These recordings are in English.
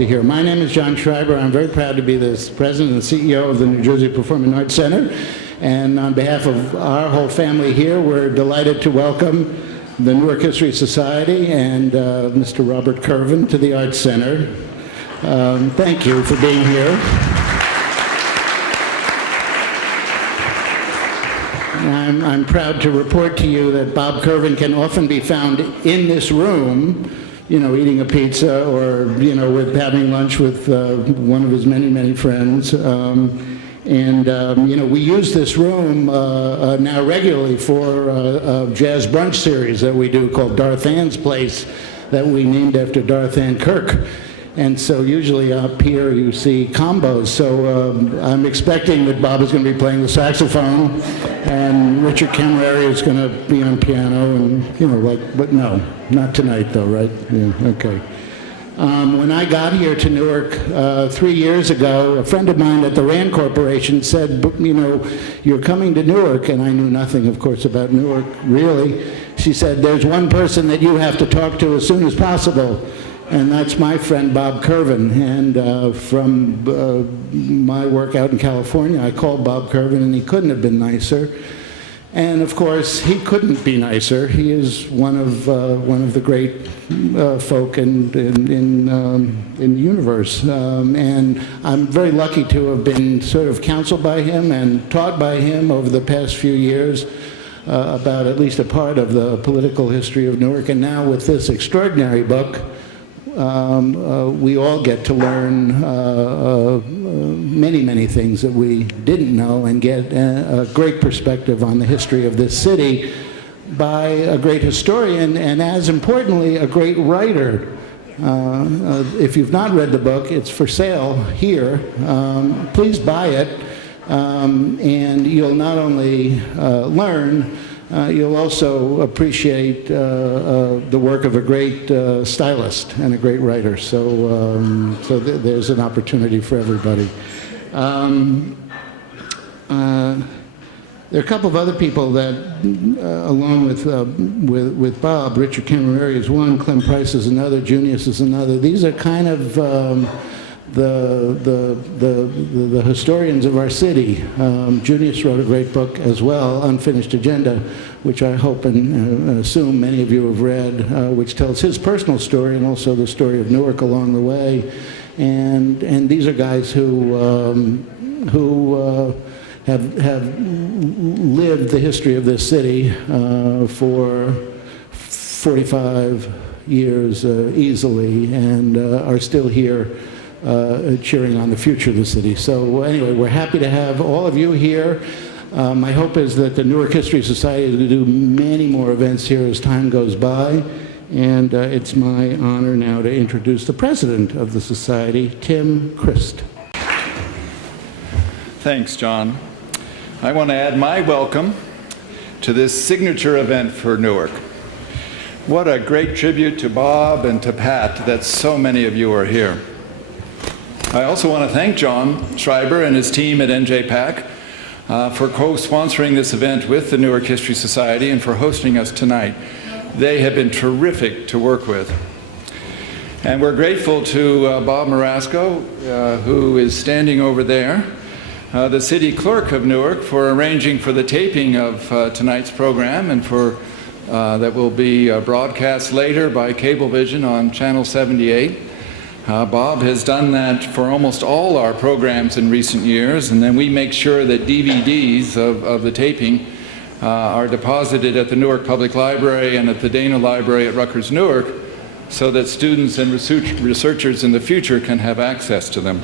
to hear. My name is John Schreiber. I'm very proud to be the president and CEO of the New Jersey Performing Arts Center. And on behalf of our whole family here, we're delighted to welcome the Newark History Society and Mr. Robert Curvin to the Arts Center. Thank you for being here. I'm proud to report to you that Bob Curvin can often be found in this room, eating a pizza or, with having lunch with one of his many, many friends. We use this room now regularly for a jazz brunch series that we do called Darth Ann's Place, that we named after Darth Ann Kirk. And so usually up here you see combos. So I'm expecting that Bob is going to be playing the saxophone, and Richard Cammarieri is going to be on piano, and but no, not tonight though, right? Yeah, okay. When I got here to Newark 3 years ago, a friend of mine at the Rand Corporation said, you're coming to Newark, and I knew nothing, of course, about Newark, really. She said, there's one person that you have to talk to as soon as possible, and that's my friend Bob Curvin. And from my work out in California, I called Bob Curvin, and he couldn't have been nicer. And of course, he couldn't be nicer. He is one of the great folk in the universe, and I'm very lucky to have been sort of counseled by him and taught by him over the past few years about at least a part of the political history of Newark. And now with this extraordinary book, we all get to learn many, many things that we didn't know, and get a great perspective on the history of this city by a great historian, and as importantly, a great writer. If you've not read the book, it's for sale here. Please buy it, and you'll not only learn, you'll also appreciate the work of a great stylist and a great writer. So, there's an opportunity for everybody. There are a couple of other people that, along with Bob, Richard Cammarieri is one, Clem Price is another, Junius is another. These are kind of the historians of our city. Junius wrote a great book as well, Unfinished Agenda, which I hope and assume many of you have read, which tells his personal story and also the story of Newark along the way. And these are guys who have lived the history of this city for 45 years easily, and are still here cheering on the future of the city. So anyway, we're happy to have all of you here. My hope is that the Newark History Society is going to do many more events here as time goes by, and it's my honor now to introduce the president of the society, Tim Christ. Thanks, John. I want to add my welcome to this signature event for Newark. What a great tribute to Bob and to Pat that so many of you are here. I also want to thank John Schreiber and his team at NJPAC for co-sponsoring this event with the Newark History Society and for hosting us tonight. They have been terrific to work with. And we're grateful to Bob Marasco, who is standing over there, the city clerk of Newark, for arranging for the taping of tonight's program, and for that will be broadcast later by Cablevision on Channel 78. Bob has done that for almost all our programs in recent years, and then we make sure that DVDs of the taping are deposited at the Newark Public Library and at the Dana Library at Rutgers Newark, so that students and researchers in the future can have access to them.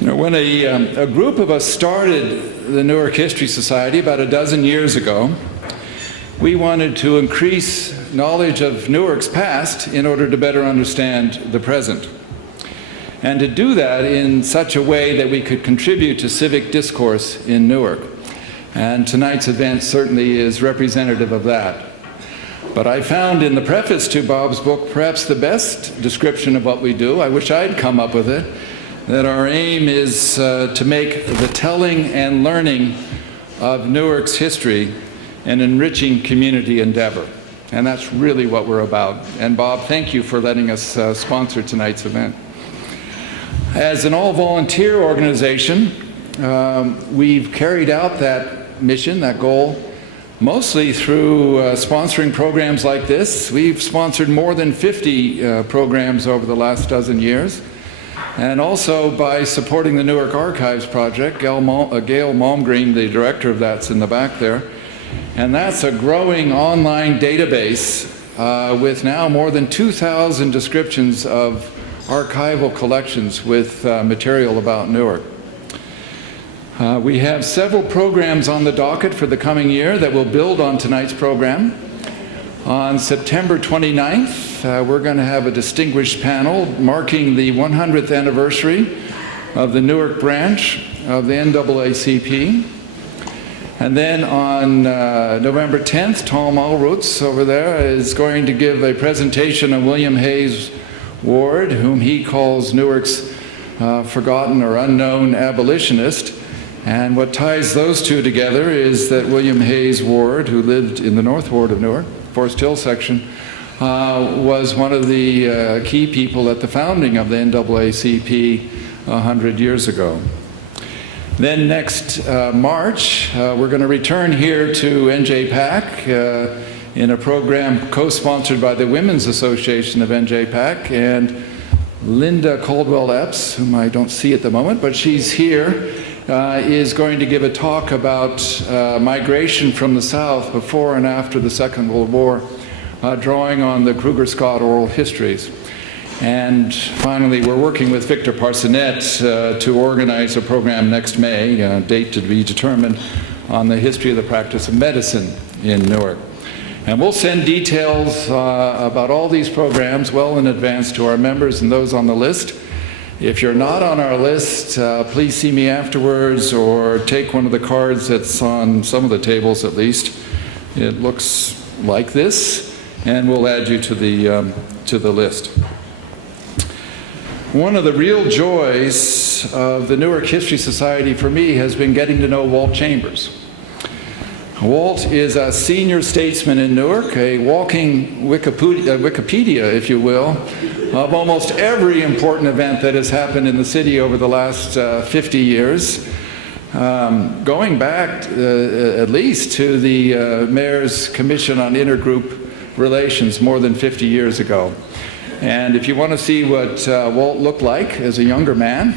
When a group of us started the Newark History Society about a dozen years ago, we wanted to increase knowledge of Newark's past in order to better understand the present, and to do that in such a way that we could contribute to civic discourse in Newark. And tonight's event certainly is representative of that. But I found in the preface to Bob's book perhaps the best description of what we do. I wish I'd come up with it. That our aim is to make the telling and learning of Newark's history an enriching community endeavor. And that's really what we're about. And Bob, thank you for letting us sponsor tonight's event. As an all-volunteer organization, we've carried out that mission, that goal, mostly through sponsoring programs like this. We've sponsored more than 50 programs over the last dozen years. And also by supporting the Newark Archives Project. Gail Malmgreen, the director of that's in the back there. And that's a growing online database with now more than 2,000 descriptions of archival collections with material about Newark. We have several programs on the docket for the coming year that will build on tonight's program. On September 29th, we're going to have a distinguished panel marking the 100th anniversary of the Newark branch of the NAACP. And then on November 10th, Tom Allroots over there is going to give a presentation on William Hayes Ward, whom he calls Newark's forgotten or unknown abolitionist. And what ties those two together is that William Hayes Ward, who lived in the North Ward of Newark, Forest Hill section, was one of the key people at the founding of the NAACP 100 years ago. Then next March, we're going to return here to NJPAC in a program co-sponsored by the Women's Association of NJPAC, and Linda Caldwell-Epps, whom I don't see at the moment, but she's here, is going to give a talk about migration from the South before and after the Second World War, drawing on the Kruger-Scott oral histories. And finally, we're working with Victor Parsonet to organize a program next May, a date to be determined, on the history of the practice of medicine in Newark. And we'll send details about all these programs well in advance to our members and those on the list. If you're not on our list, please see me afterwards or take one of the cards that's on some of the tables at least. It looks like this, and we'll add you to the list. One of the real joys of the Newark History Society for me has been getting to know Walt Chambers. Walt is a senior statesman in Newark, a walking Wikipedia, if you will, of almost every important event that has happened in the city over the last 50 years, going back at least to the Mayor's Commission on Intergroup Relations more than 50 years ago. And if you want to see what Walt looked like as a younger man,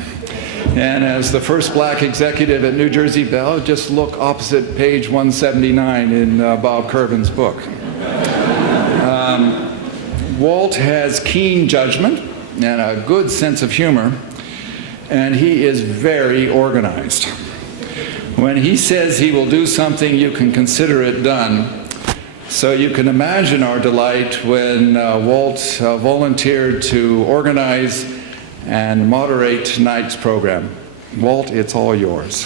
and as the first black executive at New Jersey Bell, just look opposite page 179 in Bob Curvin's book. Walt has keen judgment and a good sense of humor, and he is very organized. When he says he will do something, you can consider it done. So you can imagine our delight when Walt volunteered to organize and moderate tonight's program. Walt, it's all yours.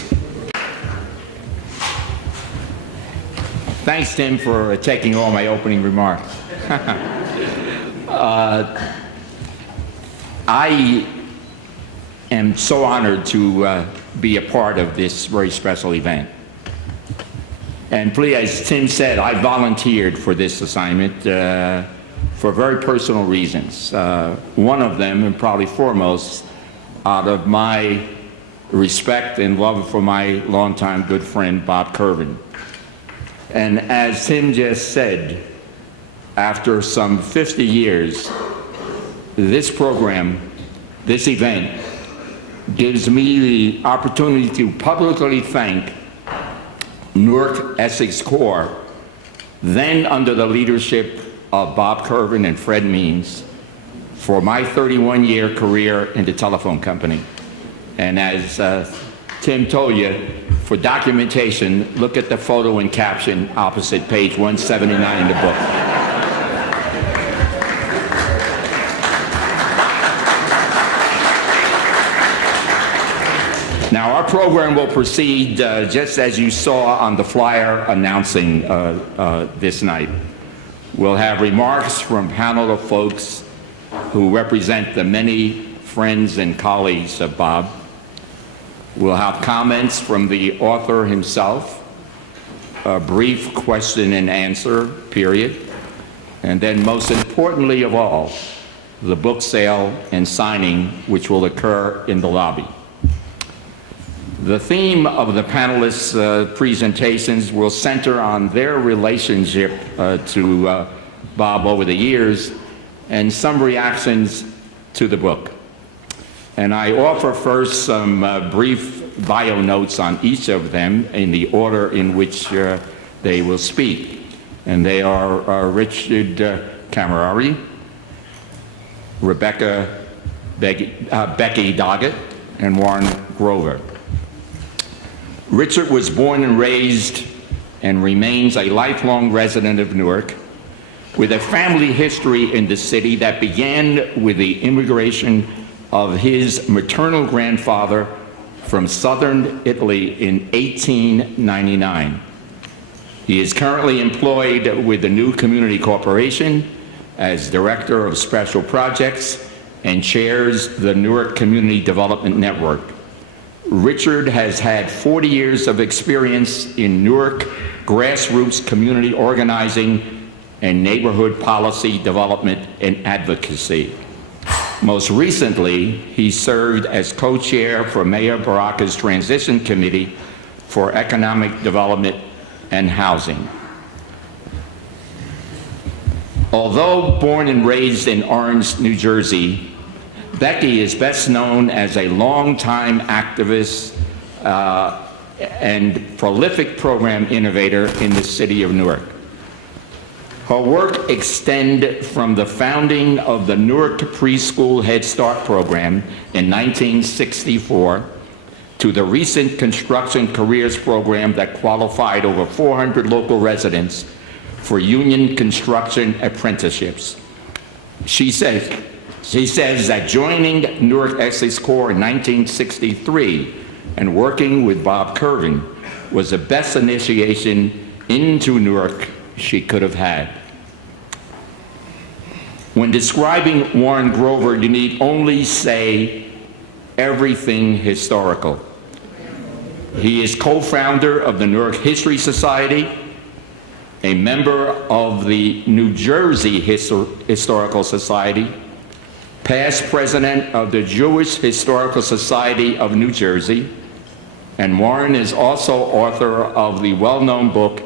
Thanks, Tim, for taking all my opening remarks. I am so honored to be a part of this very special event. And please, as Tim said, I volunteered for this assignment for very personal reasons. One of them, and probably foremost, out of my respect and love for my longtime good friend, Bob Curvin. And as Tim just said, after some 50 years, this program, this event, gives me the opportunity to publicly thank Newark Essex Corps, then under the leadership of Bob Curvin and Fred Means, for my 31-year career in the telephone company. And as Tim told you, for documentation, look at the photo and caption opposite page 179 in the book. Now, our program will proceed just as you saw on the flyer announcing this night. We'll have remarks from a panel of folks who represent the many friends and colleagues of Bob. We'll have comments from the author himself, a brief question and answer period. And then most importantly of all, the book sale and signing, which will occur in the lobby. The theme of the panelists' presentations will center on their relationship to Bob over the years and some reactions to the book. And I offer first some brief bio notes on each of them in the order in which they will speak. And they are Richard Cammarieri, Becky Doggett, and Warren Grover. Richard was born and raised and remains a lifelong resident of Newark, with a family history in the city that began with the immigration of his maternal grandfather from southern Italy in 1899. He is currently employed with the New Community Corporation as Director of Special Projects and chairs the Newark Community Development Network. Richard has had 40 years of experience in Newark grassroots community organizing and neighborhood policy development and advocacy. Most recently, he served as co-chair for Mayor Baraka's Transition Committee for Economic Development and Housing. Although born and raised in Orange, New Jersey, Becky is best known as a longtime activist and prolific program innovator in the city of Newark. Her work extended from the founding of the Newark Preschool Head Start program in 1964 to the recent Construction Careers program that qualified over 400 local residents for union construction apprenticeships. She says that joining Newark Essex Corps in 1963 and working with Bob Curvin was the best initiation into Newark she could have had. When describing Warren Grover, you need only say everything historical. He is co-founder of the Newark History Society, a member of the New Jersey Historical Society, past president of the Jewish Historical Society of New Jersey, and Warren is also author of the well-known book,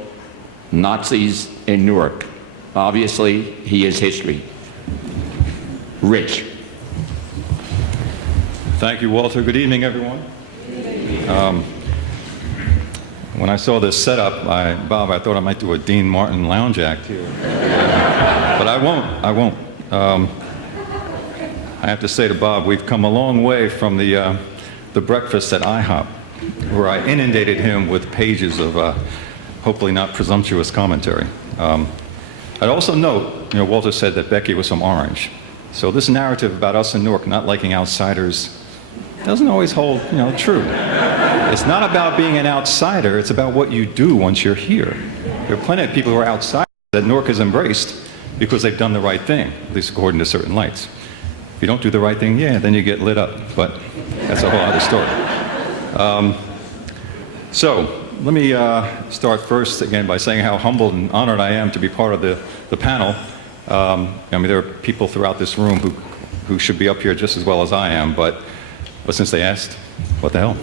Nazis in Newark. Obviously, he is history. Rich. Thank you, Walter. Good evening, everyone. When I saw this setup, Bob, I thought I might do a Dean Martin lounge act here. But I won't. I have to say to Bob, we've come a long way from the breakfast at IHOP, where I inundated him with pages of hopefully not presumptuous commentary. I'd also note, Walter said that Becky was from Orange. So this narrative about us in Newark not liking outsiders doesn't always hold, true. It's not about being an outsider, it's about what you do once you're here. There are plenty of people who are outsiders that Newark has embraced because they've done the right thing, at least according to certain lights. If you don't do the right thing, then you get lit up, but that's a whole other story. So let me start first again by saying how humbled and honored I am to be part of the panel. There are people throughout this room who should be up here just as well as I am, but since they asked, what the hell?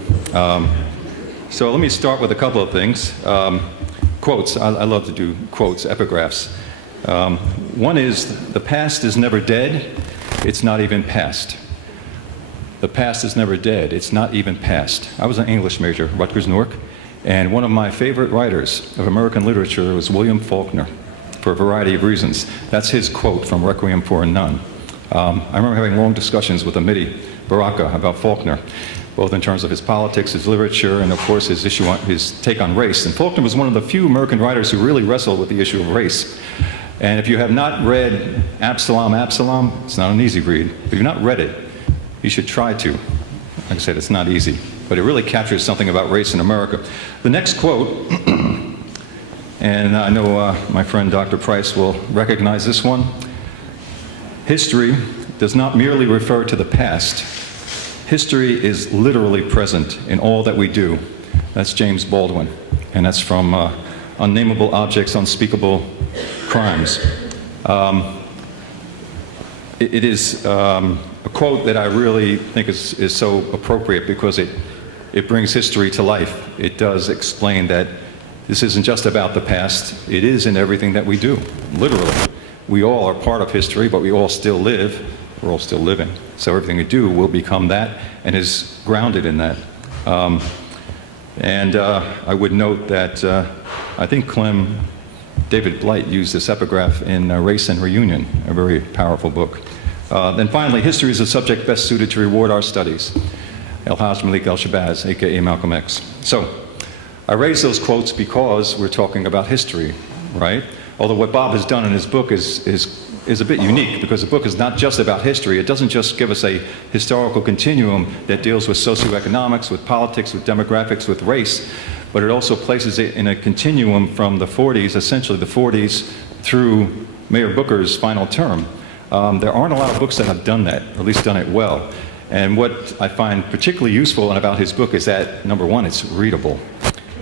So let me start with a couple of things. Quotes, I love to do quotes, epigraphs. One is, the past is never dead, it's not even past. The past is never dead, it's not even past. I was an English major, Rutgers, Newark, and one of my favorite writers of American literature was William Faulkner, for a variety of reasons. That's his quote from Requiem for a Nun. I remember having long discussions with Amity Baraka about Faulkner, both in terms of his politics, his literature, and of course his take on race. And Faulkner was one of the few American writers who really wrestled with the issue of race. And if you have not read Absalom, it's not an easy read. If you've not read it, you should try to. Like I said, it's not easy, but it really captures something about race in America. The next quote, and I know my friend Dr. Price will recognize this one. History does not merely refer to the past. History is literally present in all that we do. That's James Baldwin, and that's from Unnameable Objects, Unspeakable Crimes. It is a quote that I really think is so appropriate because it brings history to life. It does explain that this isn't just about the past. It is in everything that we do, literally. We all are part of history, but we all still live. We're all still living. So everything we do will become that and is grounded in that. I would note that I think David Blight used this epigraph in Race and Reunion, a very powerful book. Then finally, history is a subject best suited to reward our studies. El-Haj Malik El-Shabazz, aka Malcolm X. So I raise those quotes because we're talking about history, right? Although what Bob has done in his book is a bit unique because the book is not just about history. It doesn't just give us a historical continuum that deals with socioeconomics, with politics, with demographics, with race, but it also places it in a continuum from the 40s, essentially the 40s, through Mayor Booker's final term. There aren't a lot of books that have done that, or at least done it well. And what I find particularly useful about his book is that, number one, it's readable.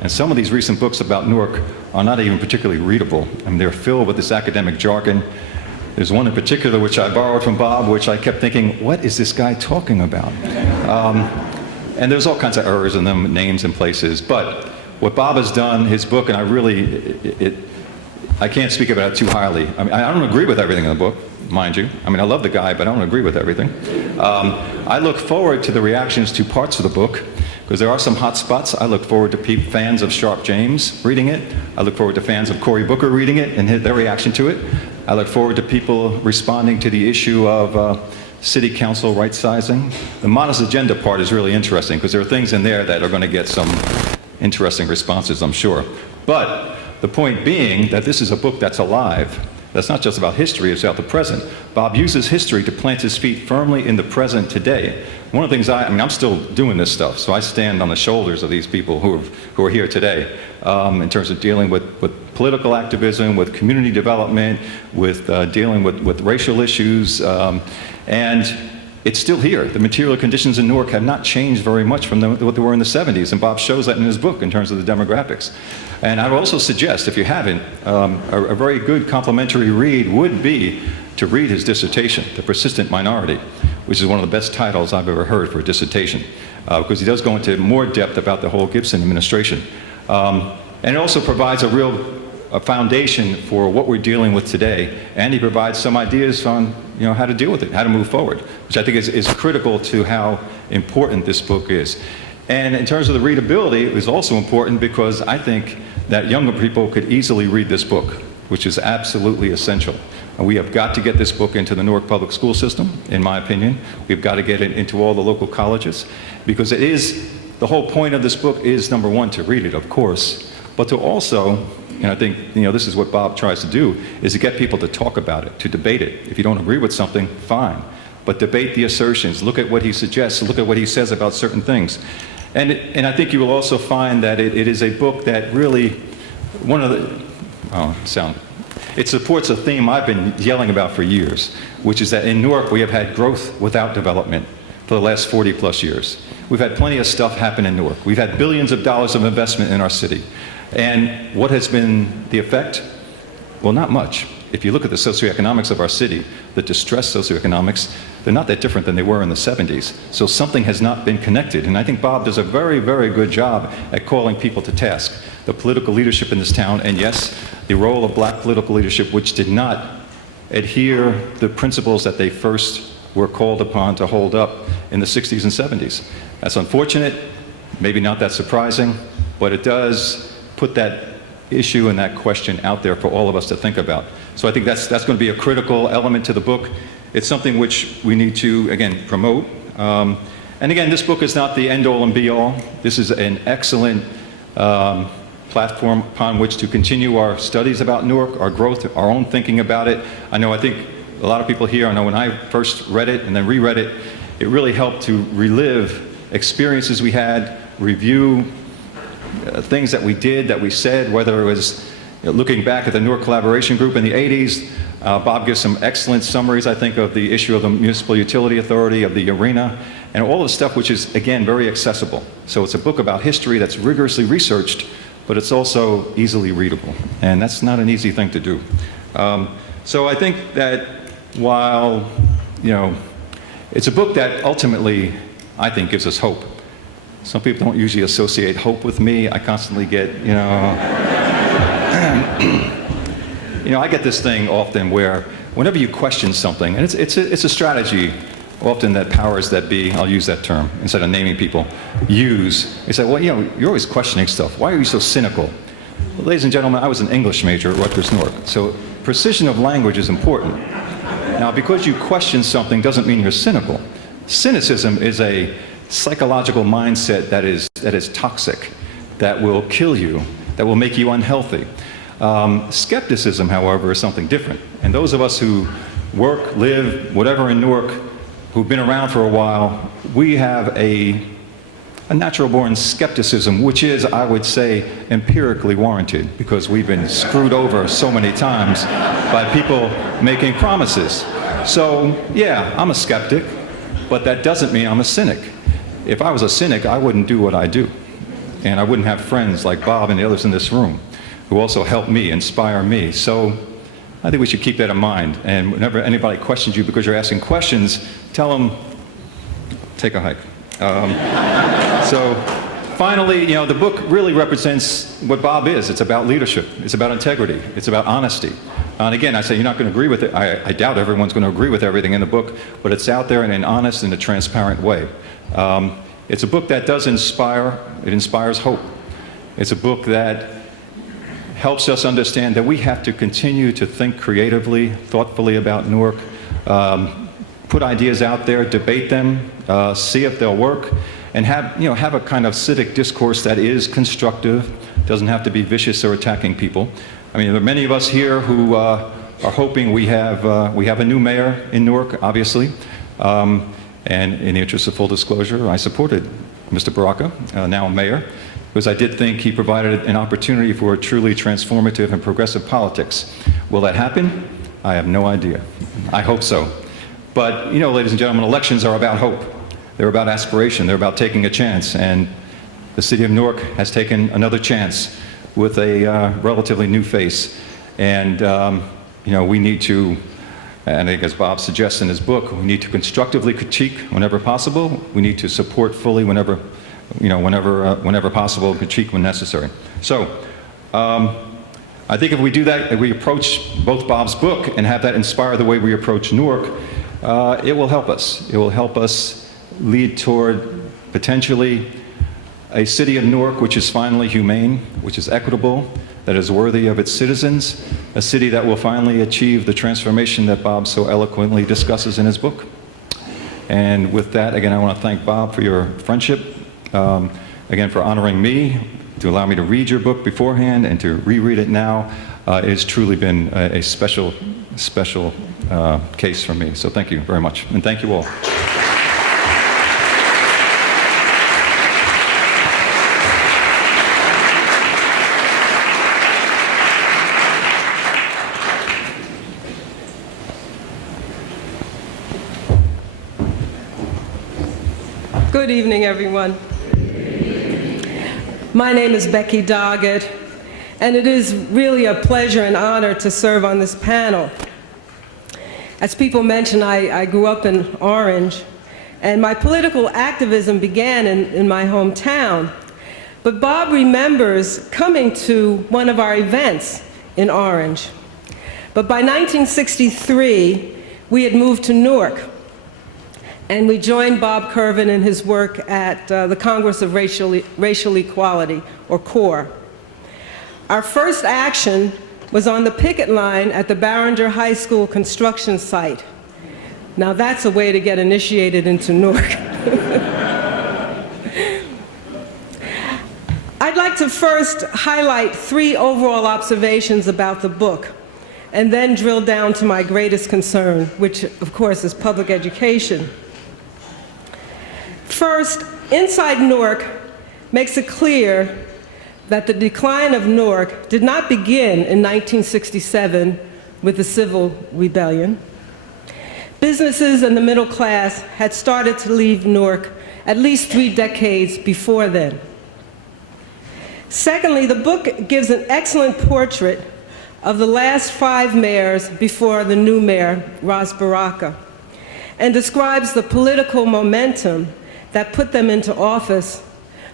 And some of these recent books about Newark are not even particularly readable. I mean, they're filled with this academic jargon. There's one in particular which I borrowed from Bob, which I kept thinking, what is this guy talking about? And there's all kinds of errors in them, names and places. But what Bob has done, his book, and I can't speak about it too highly. I mean, I don't agree with everything in the book, mind you. I mean, I love the guy, but I don't agree with everything. I look forward to the reactions to parts of the book, because there are some hot spots. I look forward to fans of Sharp James reading it. I look forward to fans of Cory Booker reading it and their reaction to it. I look forward to people responding to the issue of city council right-sizing. The modest agenda part is really interesting, because there are things in there that are going to get some interesting responses, I'm sure. But the point being that this is a book that's alive. That's not just about history, it's about the present. Bob uses history to plant his feet firmly in the present today. One of the things I'm still doing this stuff, so I stand on the shoulders of these people who are here today in terms of dealing with political activism, with community development, with dealing with racial issues, and it's still here. The material conditions in Newark have not changed very much from what they were in the 70s, and Bob shows that in his book in terms of the demographics. And I would also suggest, if you haven't, a very good complementary read would be to read his dissertation, The Persistent Minority, which is one of the best titles I've ever heard for a dissertation, because he does go into more depth about the whole Gibson administration. And it also provides a foundation for what we're dealing with today, and he provides some ideas on how to deal with it, how to move forward, which I think is critical to how important this book is. And in terms of the readability, it is also important because I think that younger people could easily read this book, which is absolutely essential. And we have got to get this book into the Newark public school system, in my opinion. We've got to get it into all the local colleges, because the whole point of this book is, number one, to read it, of course, but to also, and I think this is what Bob tries to do, is to get people to talk about it, to debate it. If you don't agree with something, fine, but debate the assertions. Look at what he suggests. Look at what he says about certain things. And I think you will also find that it is a book that really, it supports a theme I've been yelling about for years, which is that in Newark we have had growth without development for the last 40 plus years. We've had plenty of stuff happen in Newark. We've had billions of dollars of investment in our city. And what has been the effect? Well, not much. If you look at the socioeconomics of our city, the distressed socioeconomics, they're not that different than they were in the 70s. So something has not been connected. And I think Bob does a very, very good job at calling people to task. The political leadership in this town, and yes, the role of black political leadership, which did not adhere the principles that they first were called upon to hold up in the 60s and 70s. That's unfortunate, maybe not that surprising, but it does put that issue and that question out there for all of us to think about. So I think that's going to be a critical element to the book. It's something which we need to, again, promote. And again, this book is not the end-all and be-all. This is an excellent platform upon which to continue our studies about Newark, our growth, our own thinking about it. I think a lot of people here, I know when I first read it and then reread it, it really helped to relive experiences we had, review things that we did, that we said, whether it was looking back at the Newark Collaboration Group in the 80s. Bob gives some excellent summaries, I think, of the issue of the Municipal Utility Authority, of the arena, and all the stuff which is, again, very accessible. So it's a book about history that's rigorously researched, but it's also easily readable. And that's not an easy thing to do. So I think that while, it's a book that ultimately, I think, gives us hope. Some people don't usually associate hope with me. I constantly get, I get this thing often where whenever you question something, and it's a strategy often that powers that be, I'll use that term instead of naming people, use. They say, well, you're always questioning stuff. Why are you so cynical? Well, ladies and gentlemen, I was an English major at Rutgers Newark, so precision of language is important. Now, because you question something doesn't mean you're cynical. Cynicism is a psychological mindset that is toxic, that will kill you, that will make you unhealthy. Skepticism, however, is something different. And those of us who work, live, whatever in Newark, who've been around for a while, we have a natural-born skepticism, which is, I would say, empirically warranted, because we've been screwed over so many times by people making promises. So, yeah, I'm a skeptic, but that doesn't mean I'm a cynic. If I was a cynic, I wouldn't do what I do. And I wouldn't have friends like Bob and the others in this room who also help me, inspire me. So I think we should keep that in mind. And whenever anybody questions you because you're asking questions, tell them, take a hike. So finally, the book really represents what Bob is. It's about leadership. It's about integrity. It's about honesty. And again, I say you're not going to agree with it. I doubt everyone's going to agree with everything in the book, but it's out there in an honest and a transparent way. It's a book that does inspire. It inspires hope. It's a book that helps us understand that we have to continue to think creatively, thoughtfully about Newark, put ideas out there, debate them, see if they'll work, and have a kind of civic discourse that is constructive, doesn't have to be vicious or attacking people. I mean, there are many of us here who are hoping we have a new mayor in Newark, obviously. And in the interest of full disclosure, I supported Mr. Baraka, now mayor, because I did think he provided an opportunity for a truly transformative and progressive politics. Will that happen? I have no idea. I hope so. But, ladies and gentlemen, elections are about hope. They're about aspiration. They're about taking a chance. And the city of Newark has taken another chance with a relatively new face. And, we need to, and I think as Bob suggests in his book, we need to constructively critique whenever possible. We need to support fully whenever possible, critique when necessary. So, I think if we do that, if we approach both Bob's book and have that inspire the way we approach Newark, it will help us. It will help us lead toward potentially a city of Newark which is finally humane, which is equitable, that is worthy of its citizens, a city that will finally achieve the transformation that Bob so eloquently discusses in his book. And with that, again, I want to thank Bob for your friendship, again, for honoring me, to allow me to read your book beforehand and to reread it now. It has truly been a special case for me. So thank you very much, and thank you all. Good evening, everyone. My name is Becky Doggett, and it is really a pleasure and honor to serve on this panel. As people mentioned, I grew up in Orange, and my political activism began in my hometown. But Bob remembers coming to one of our events in Orange. But by 1963, we had moved to Newark, and we joined Bob Curvin in his work at the Congress of Racial Equality, or CORE. Our first action was on the picket line at the Barringer High School construction site. Now that's a way to get initiated into Newark. I'd like to first highlight 3 overall observations about the book, and then drill down to my greatest concern, which of course is public education. First, Inside Newark makes it clear that the decline of Newark did not begin in 1967 with the civil rebellion. Businesses and the middle class had started to leave Newark at least 3 decades before then. Secondly, the book gives an excellent portrait of the last 5 mayors before the new mayor, Ras Baraka, and describes the political momentum that put them into office,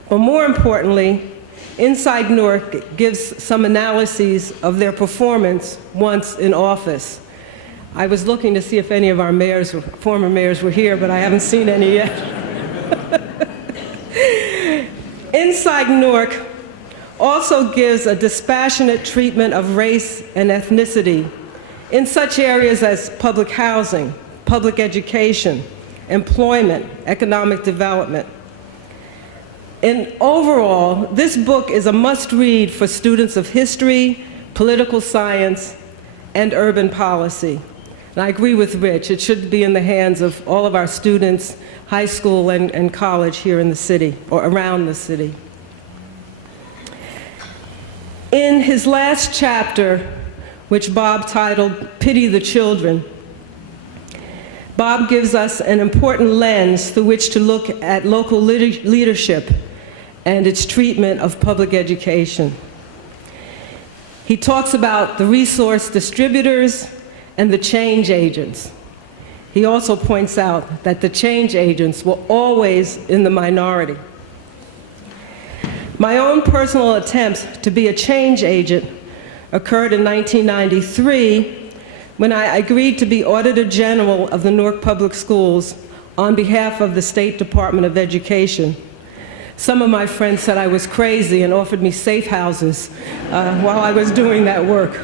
but more importantly, Inside Newark gives some analyses of their performance once in office. I was looking to see if any of our mayors, former mayors were here, but I haven't seen any yet. Inside Newark also gives a dispassionate treatment of race and ethnicity in such areas as public housing, public education, employment, economic development. And overall, this book is a must-read for students of history, political science, and urban policy. And I agree with Rich, it should be in the hands of all of our students, high school and college here in the city, or around the city. In his last chapter, which Bob titled Pity the Children, Bob gives us an important lens through which to look at local leadership and its treatment of public education. He talks about the resource distributors and the change agents. He also points out that the change agents were always in the minority. My own personal attempts to be a change agent occurred in 1993 when I agreed to be Auditor General of the Newark Public Schools on behalf of the State Department of Education. Some of my friends said I was crazy and offered me safe houses while I was doing that work.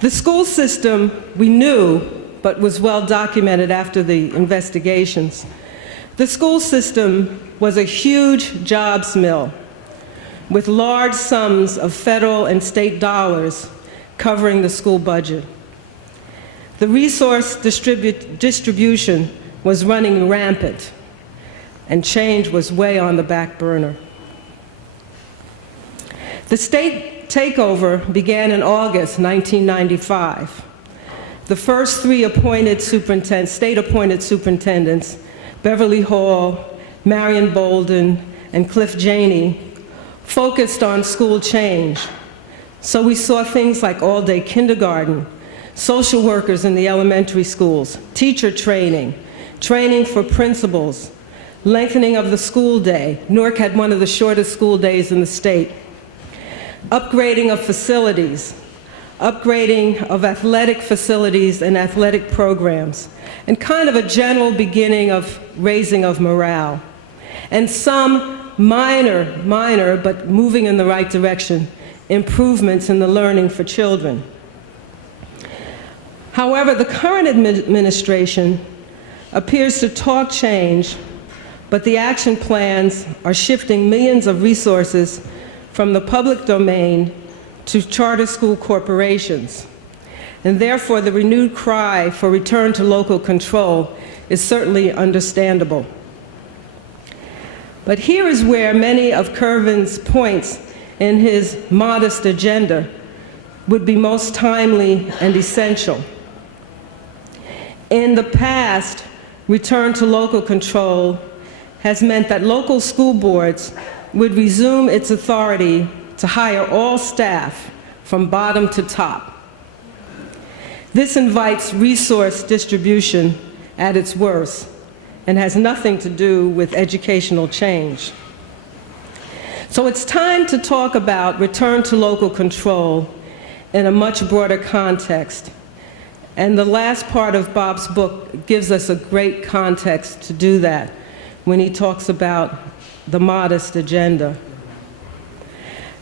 The school system, we knew, but was well documented after the investigations. The school system was a huge jobs mill with large sums of federal and state dollars covering the school budget. The resource distribution was running rampant, and change was way on the back burner. The state takeover began in August 1995. The first 3 state-appointed superintendents, Beverly Hall, Marion Bolden, and Cliff Janey, focused on school change. So we saw things like all-day kindergarten, social workers in the elementary schools, teacher training, training for principals, lengthening of the school day. Newark had one of the shortest school days in the state. Upgrading of facilities, upgrading of athletic facilities and athletic programs, and kind of a general beginning of raising of morale. And some minor, but moving in the right direction, improvements in the learning for children. However, the current administration appears to talk change, but the action plans are shifting millions of resources from the public domain to charter school corporations. And therefore, the renewed cry for return to local control is certainly understandable. But here is where many of Curvin's points in his modest agenda would be most timely and essential. In the past, return to local control has meant that local school boards would resume its authority to hire all staff from bottom to top. This invites resource distribution at its worst and has nothing to do with educational change. So it's time to talk about return to local control in a much broader context. And the last part of Bob's book gives us a great context to do that when he talks about the modest agenda.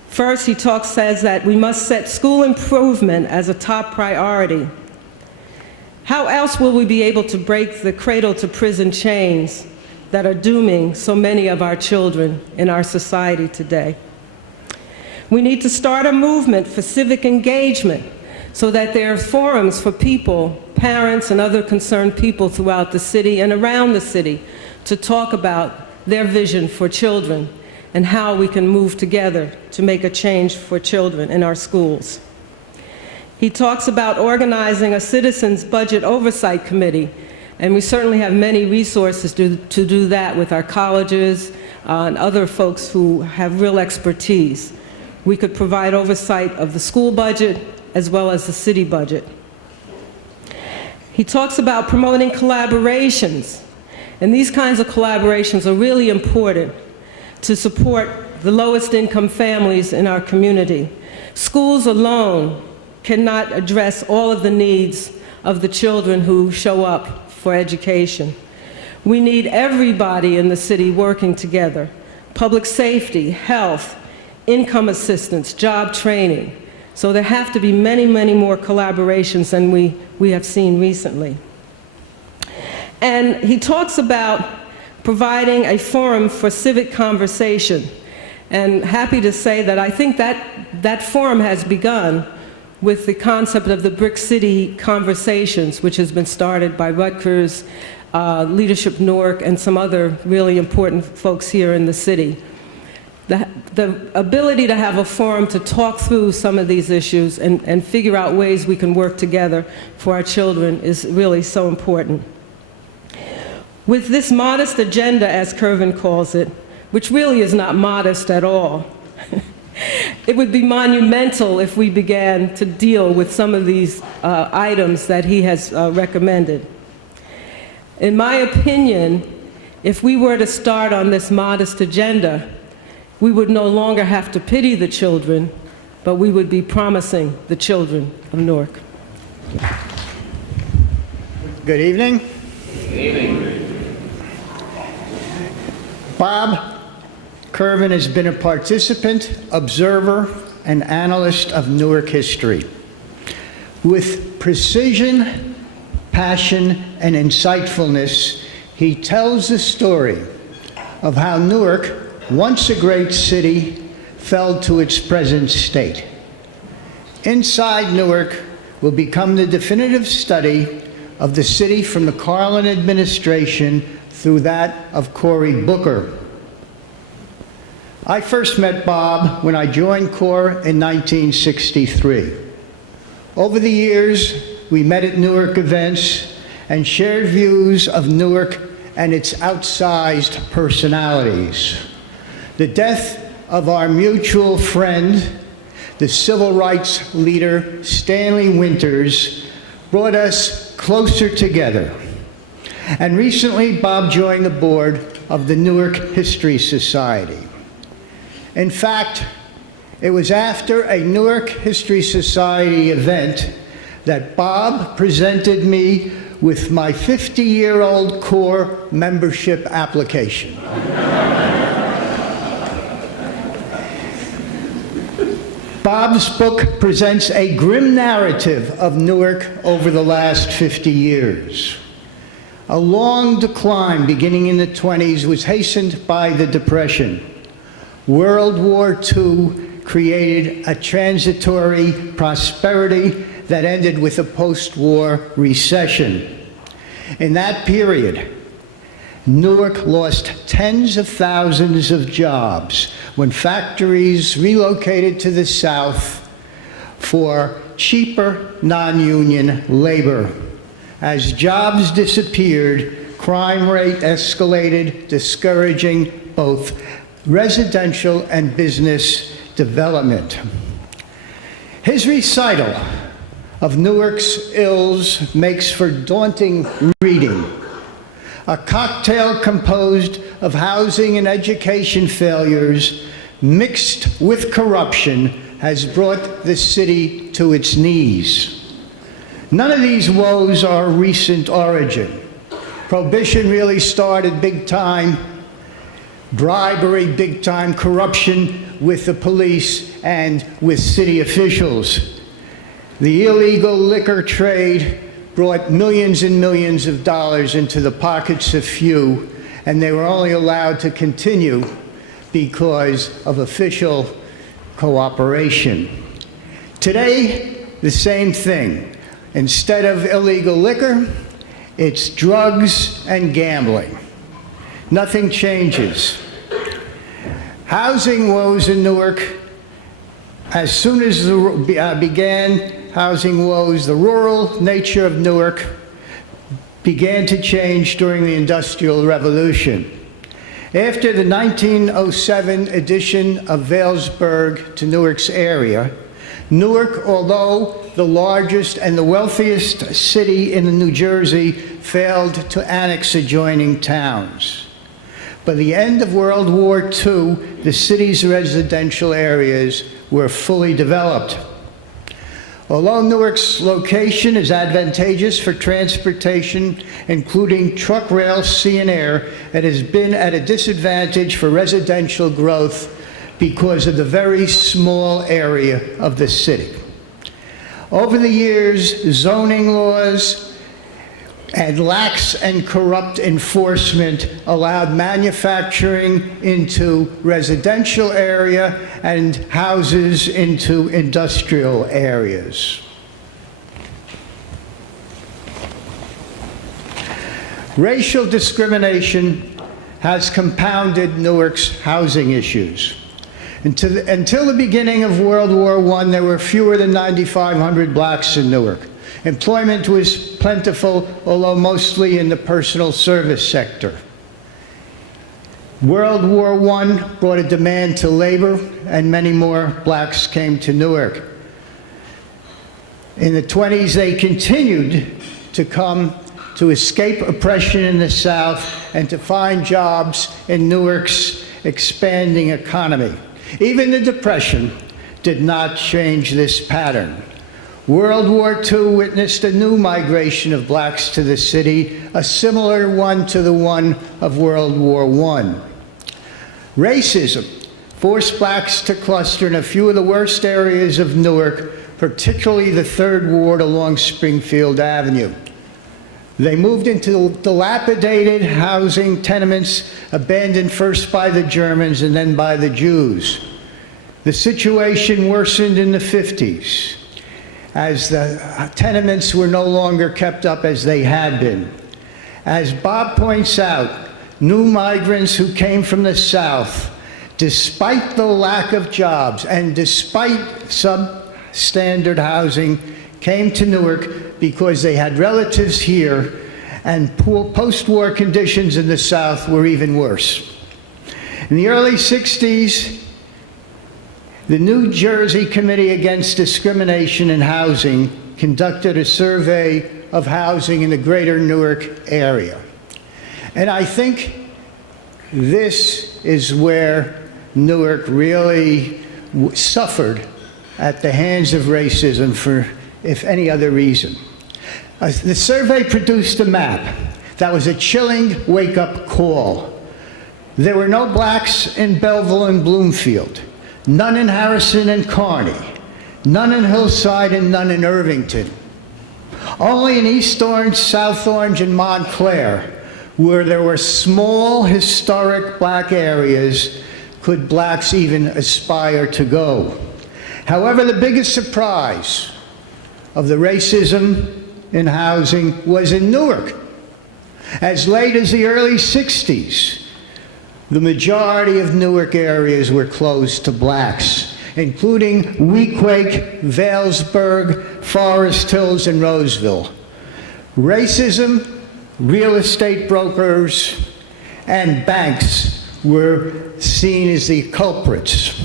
First, he says that we must set school improvement as a top priority. How else will we be able to break the cradle-to-prison chains that are dooming so many of our children in our society today? We need to start a movement for civic engagement so that there are forums for people, parents, and other concerned people throughout the city and around the city to talk about their vision for children and how we can move together to make a change for children in our schools. He talks about organizing a citizens' budget oversight committee, and we certainly have many resources to do that with our colleges and other folks who have real expertise. we could provide oversight of the school budget as well as the city budget. He talks about promoting collaborations, and these kinds of collaborations are really important to support the lowest income families in our community. Schools alone cannot address all of the needs of the children who show up for education. We need everybody in the city working together: public safety, health, income assistance, job training. So there have to be many, many more collaborations than we have seen recently. And he talks about providing a forum for civic conversation. And happy to say that I think that forum has begun with the concept of the Brick City Conversations, which has been started by Rutgers, Leadership Newark, and some other really important folks here in the city. The ability to have a forum to talk through some of these issues and figure out ways we can work together for our children is really so important. With this modest agenda, as Curvin calls it, which really is not modest at all, it would be monumental if we began to deal with some of these items that he has recommended. In my opinion, if we were to start on this modest agenda, we would no longer have to pity the children, but we would be promising the children of Newark. Good evening. Good evening. Bob Curvin has been a participant, observer, and analyst of Newark history. With precision, passion, and insightfulness, he tells the story of how Newark, once a great city, fell to its present state. Inside Newark will become the definitive study of the city from the Carlin administration through that of Cory Booker. I first met Bob when I joined CORE in 1963. Over the years, we met at Newark events and shared views of Newark and its outsized personalities. The death of our mutual friend, the civil rights leader Stanley Winters, brought us closer together. And recently, Bob joined the board of the Newark History Society. In fact, it was after a Newark History Society event that Bob presented me with my 50-year-old CORE membership application. Bob's book presents a grim narrative of Newark over the last 50 years. A long decline beginning in the 20s was hastened by the Depression. World War II created a transitory prosperity that ended with a post-war recession. In that period, Newark lost tens of thousands of jobs when factories relocated to the south for cheaper non-union labor. As jobs disappeared, crime rate escalated, discouraging both residential and business development. His recital of Newark's ills makes for daunting reading. A cocktail composed of housing and education failures mixed with corruption has brought the city to its knees. None of these woes are recent origin. Prohibition really started big time, bribery big time, corruption with the police and with city officials. The illegal liquor trade brought millions and millions of dollars into the pockets of few, and they were only allowed to continue because of official cooperation. Today, the same thing. Instead of illegal liquor, it's drugs and gambling. Nothing changes. Housing woes in Newark, as soon as began housing woes, the rural nature of Newark began to change during the Industrial Revolution. After the 1907 addition of Vailsburg to Newark's area, Newark, although the largest and the wealthiest city in New Jersey, failed to annex adjoining towns. By the end of World War II, the city's residential areas were fully developed. Although Newark's location is advantageous for transportation, including truck, rail, sea, and air, it has been at a disadvantage for residential growth because of the very small area of the city. Over the years, zoning laws and lax and corrupt enforcement allowed manufacturing into residential area and houses into industrial areas. Racial discrimination has compounded Newark's housing issues. Until the beginning of World War I, there were fewer than 9,500 blacks in Newark. Employment was plentiful, although mostly in the personal service sector. World War I brought a demand to labor, and many more blacks came to Newark. In the 20s, they continued to come to escape oppression in the South and to find jobs in Newark's expanding economy. Even the Depression did not change this pattern. World War II witnessed a new migration of blacks to the city, a similar one to the one of World War I. Racism forced blacks to cluster in a few of the worst areas of Newark, particularly the 3rd Ward along Springfield Avenue. They moved into dilapidated housing tenements abandoned first by the Germans and then by the Jews. The situation worsened in the 50s. As the tenements were no longer kept up as they had been. As Bob points out, new migrants who came from the South, despite the lack of jobs and despite substandard housing, came to Newark because they had relatives here, and post-war conditions in the South were even worse. In the early 60s, the New Jersey Committee Against Discrimination in Housing conducted a survey of housing in the greater Newark area. And I think this is where Newark really suffered at the hands of racism for, if any other reason. The survey produced a map that was a chilling wake-up call. There were no blacks in Belleville and Bloomfield. None in Harrison and Kearny, none in Hillside, and none in Irvington. Only in East Orange, South Orange, and Montclair, where there were small historic black areas, could blacks even aspire to go. However, the biggest surprise of the racism in housing was in Newark. As late as the early 60s, the majority of Newark areas were closed to blacks, including Weequahic, Vailsburg, Forest Hills, and Roseville. Racism, real estate brokers, and banks were seen as the culprits.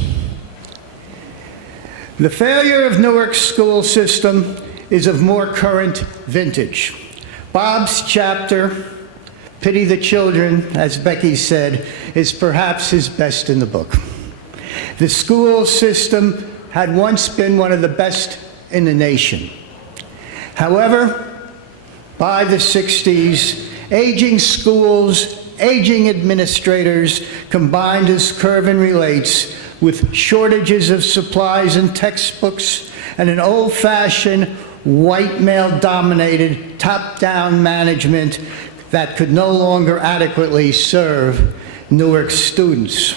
The failure of Newark's school system is of more current vintage. Bob's chapter, Pity the Children, as Becky said, is perhaps his best in the book. The school system had once been one of the best in the nation. However, by the 60s, aging schools, aging administrators, combined, as Curvin relates, with shortages of supplies and textbooks and an old-fashioned, white male-dominated, top-down management that could no longer adequately serve Newark students.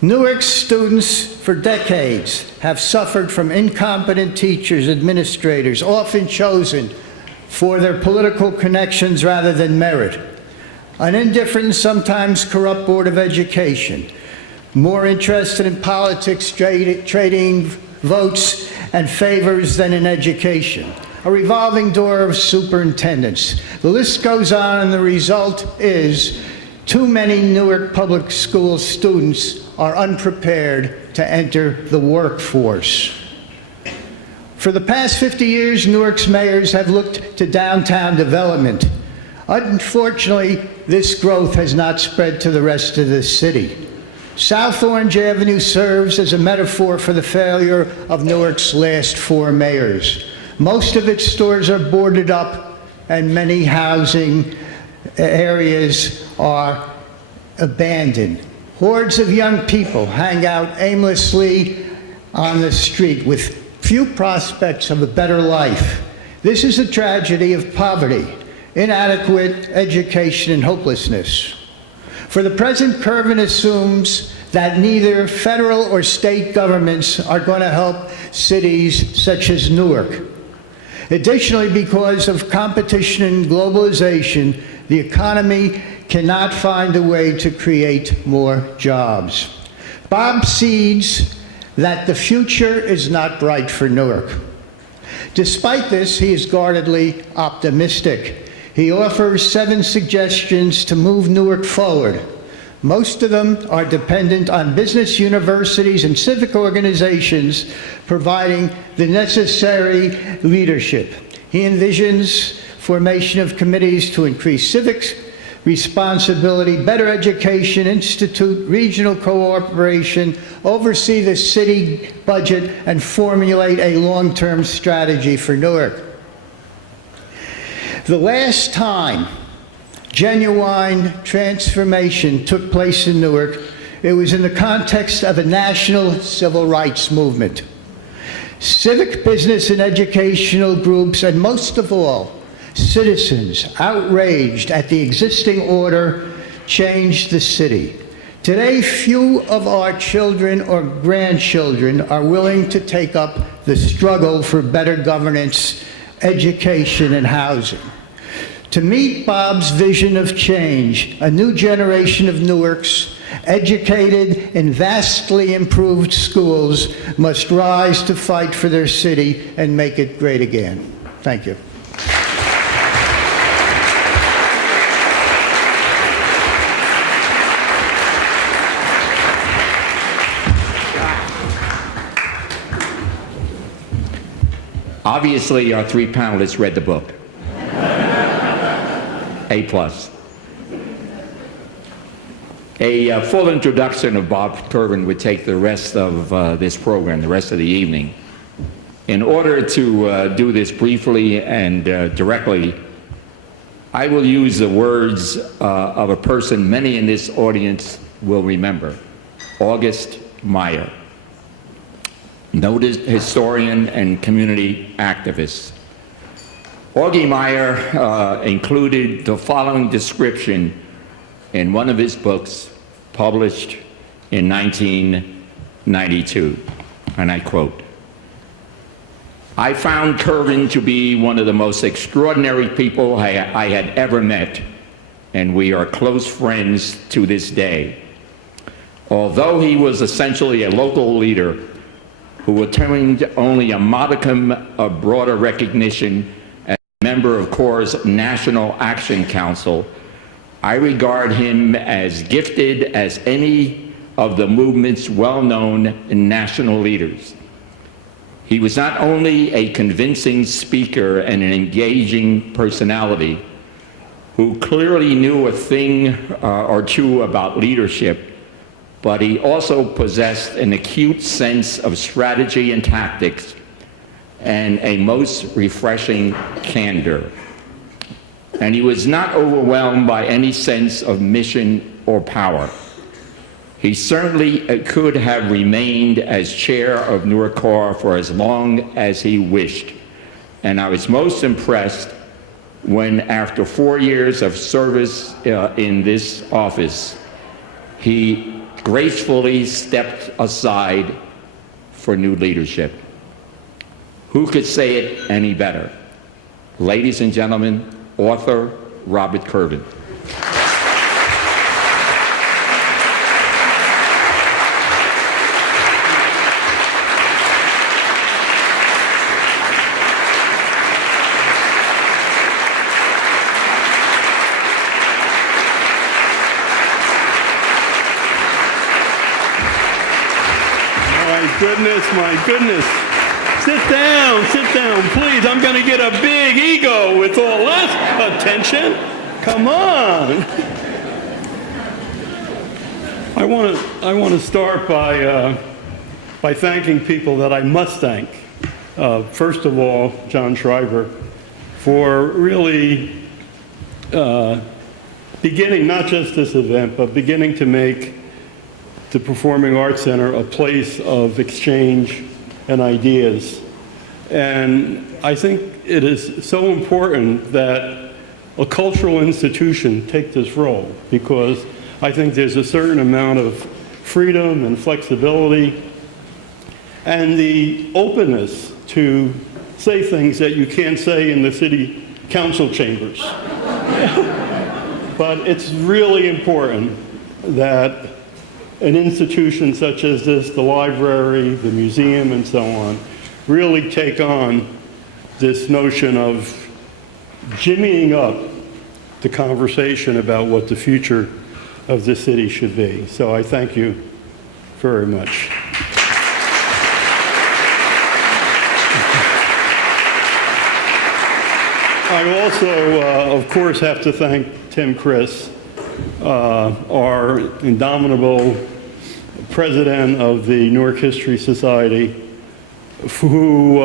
Newark students for decades have suffered from incompetent teachers, administrators, often chosen for their political connections rather than merit, an indifferent and sometimes corrupt Board of Education, more interested in politics, trading votes and favors than in education, a revolving door of superintendents. The list goes on, and the result is Too many Newark Public School students are unprepared to enter the workforce. For the past 50 years, Newark's mayors have looked to downtown development. Unfortunately, this growth has not spread to the rest of the city. South Orange Avenue serves as a metaphor for the failure of Newark's last 4 mayors. Most of its stores are boarded up, and many housing areas are abandoned. Hordes of young people hang out aimlessly on the street with few prospects of a better life. This is a tragedy of poverty, inadequate education, and hopelessness. For the present, Curvin assumes that neither federal or state governments are going to help cities such as Newark. Additionally, because of competition and globalization, the economy cannot find a way to create more jobs. Bob sees that the future is not bright for Newark. Despite this, he is guardedly optimistic. He offers 7 suggestions to move Newark forward. Most of them are dependent on business universities and civic organizations providing the necessary leadership. He envisions formation of committees to increase civics responsibility, better education, institute regional cooperation, oversee the city budget, and formulate a long-term strategy for Newark. The last time genuine transformation took place in Newark, it was in the context of a national civil rights movement. Civic, business, and educational groups, and most of all, citizens outraged at the existing order, changed the city. Today, few of our children or grandchildren are willing to take up the struggle for better governance, education, and housing. To meet Bob's vision of change, a new generation of Newarks, educated in vastly improved schools, must rise to fight for their city and make it great again. Thank you. Obviously, our 3 panelists read the book. A+. A full introduction of Bob Curvin would take the rest of this program, the rest of the evening. In order to do this briefly and directly, I will use the words of a person many in this audience will remember, August Meyer, noted historian and community activist. Augie Meyer included the following description in one of his books published in 1992, and I quote, "I found Curvin to be one of the most extraordinary people I had ever met, and we are close friends to this day. Although he was essentially a local leader who attained only a modicum of broader recognition as a member of CORE's National Action Council, I regard him as gifted as any of the movement's well-known national leaders. He was not only a convincing speaker and an engaging personality who clearly knew a thing or two about leadership, but he also possessed an acute sense of strategy and tactics and a most refreshing candor. And he was not overwhelmed by any sense of mission or power. He certainly could have remained as chair of Newark CORE for as long as he wished. And I was most impressed when, after 4 years of service in this office, he gracefully stepped aside for new leadership." Who could say it any better? Ladies and gentlemen, author Robert Curvin. goodness, my goodness. Sit down, please. I'm going to get a big ego with all this attention. Come on. I want to start by thanking people that I must thank. First of all, John Schreiber, for really beginning not just this event, but beginning to make the Performing Arts Center a place of exchange and ideas. And I think it is so important that a cultural institution take this role, because I think there's a certain amount of freedom and flexibility and the openness to say things that you can't say in the city council chambers. But it's really important that an institution such as this, the library, the museum, and so on, really take on this notion of jimmying up the conversation about what the future of the city should be. So I thank you very much. I also, of course, have to thank Tim Criss, our indomitable president of the Newark History Society, who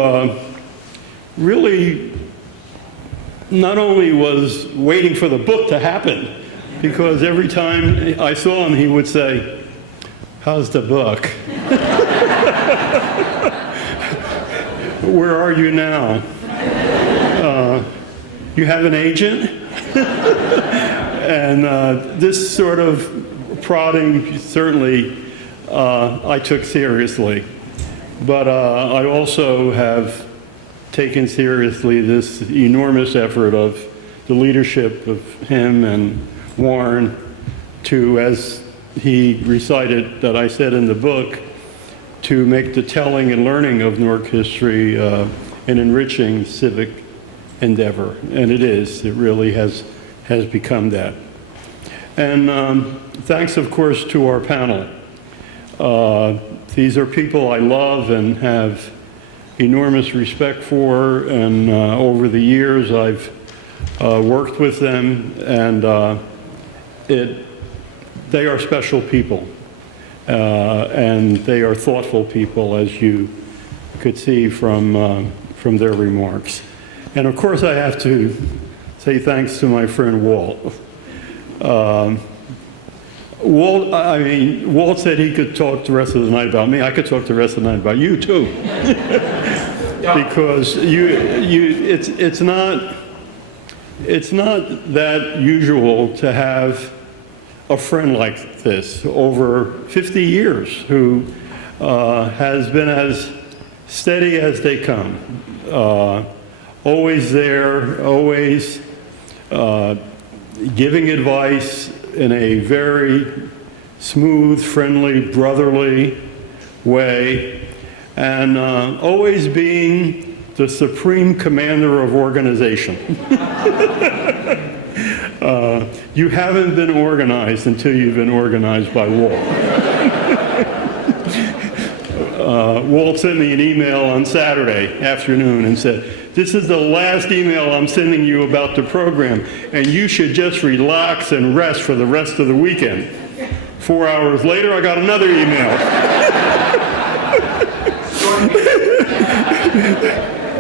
really not only was waiting for the book to happen, because every time I saw him, he would say, "How's the book? Where are you now? You have an agent?" And this sort of prodding, certainly, I took seriously. But I also have taken seriously this enormous effort of the leadership of him and Warren to, as he recited that I said in the book, to make the telling and learning of Newark history an enriching civic endeavor. And it is. It really has become that. And thanks, of course, to our panel. These are people I love and have enormous respect for, and over the years I've worked with them, and they are special people, and they are thoughtful people, as you could see from their remarks. And of course I have to say thanks to my friend Walt. Walt said he could talk the rest of the night about me. I could talk the rest of the night about you too, because it's not that usual to have a friend like this over 50 years who has been as steady as they come, always there, always giving advice in a very smooth, friendly, brotherly way, and always being the supreme commander of organization. You haven't been organized until you've been organized by Walt. Walt sent me an email on Saturday afternoon and said, "This is the last email I'm sending you about the program, and you should just relax and rest for the rest of the weekend." 4 hours later, I got another email.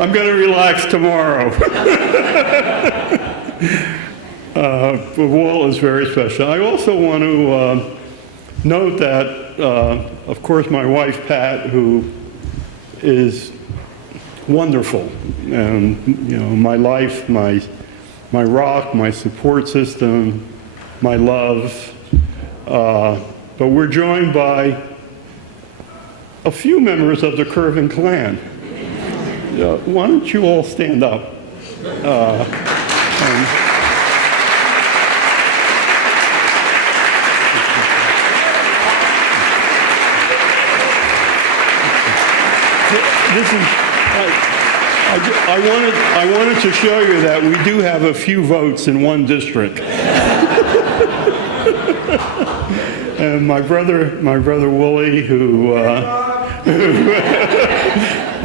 "I'm going to relax tomorrow." But Walt is very special. I also want to note that, of course, my wife, Pat, who is wonderful, and my life, my rock, my support system, my love. But we're joined by a few members of the Curvin clan. Why don't you all stand up? This is. I wanted to show you that we do have a few votes in one district. And my brother Wooly, who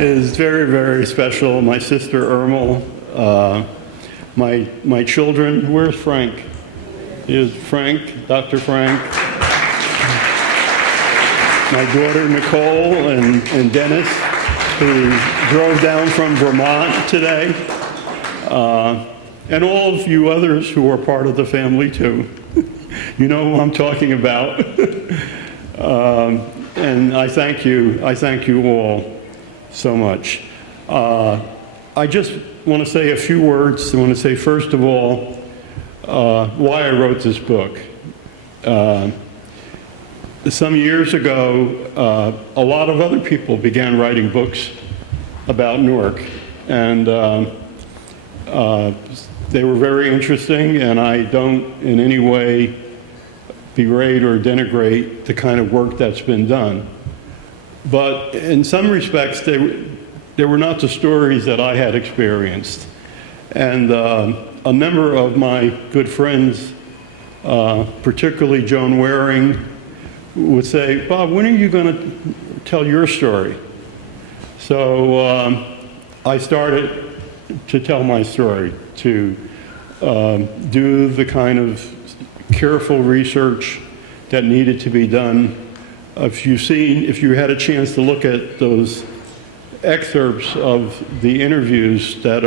is very, very special. My sister Irma, my children. Where's Frank? Is Frank, Dr. Frank? My daughter Nicole and Dennis, who drove down from Vermont today. And all of you others who are part of the family too. You know who I'm talking about. And I thank you all so much. I just want to say a few words. I want to say, first of all, why I wrote this book. Some years ago, a lot of other people began writing books about Newark, and they were very interesting, and I don't in any way berate or denigrate the kind of work that's been done. But in some respects, they were not the stories that I had experienced. And a number of my good friends, particularly Joan Waring, would say, Bob, when are you going to tell your story? So I started to tell my story, to do the kind of careful research that needed to be done. If you had a chance to look at those excerpts of the interviews that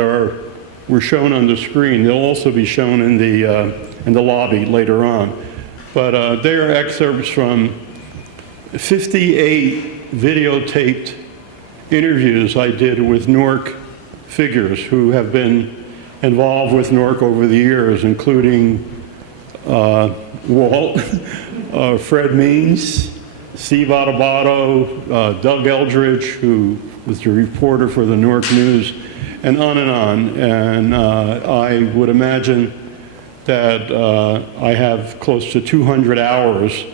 were shown on the screen, they'll also be shown in the lobby later on. But they are excerpts from 58 videotaped interviews I did with Newark figures who have been involved with Newark over the years, including Walt, Fred Means, Steve Adubato, Doug Eldridge, who was the reporter for the Newark News, and on and on. And I would imagine that I have close to 200 hours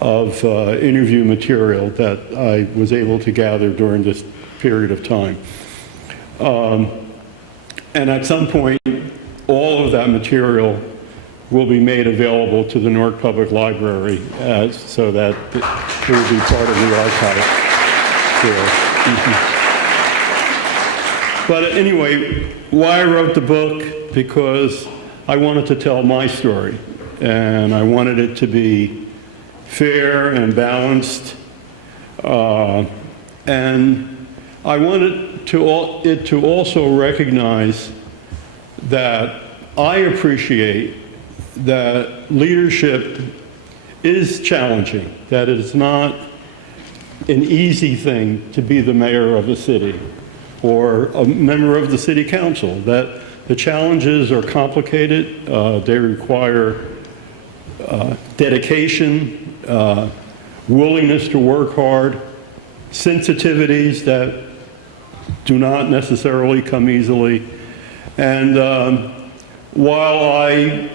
of interview material that I was able to gather during this period of time. And at some point, all of that material will be made available to the Newark Public Library so that it will be part of the archive there. But anyway, why I wrote the book, because I wanted to tell my story, and I wanted it to be fair and balanced, and I wanted it to also recognize that I appreciate that leadership is challenging, that it's not an easy thing to be the mayor of a city or a member of the city council, that the challenges are complicated, they require dedication, willingness to work hard, sensitivities that do not necessarily come easily. And while I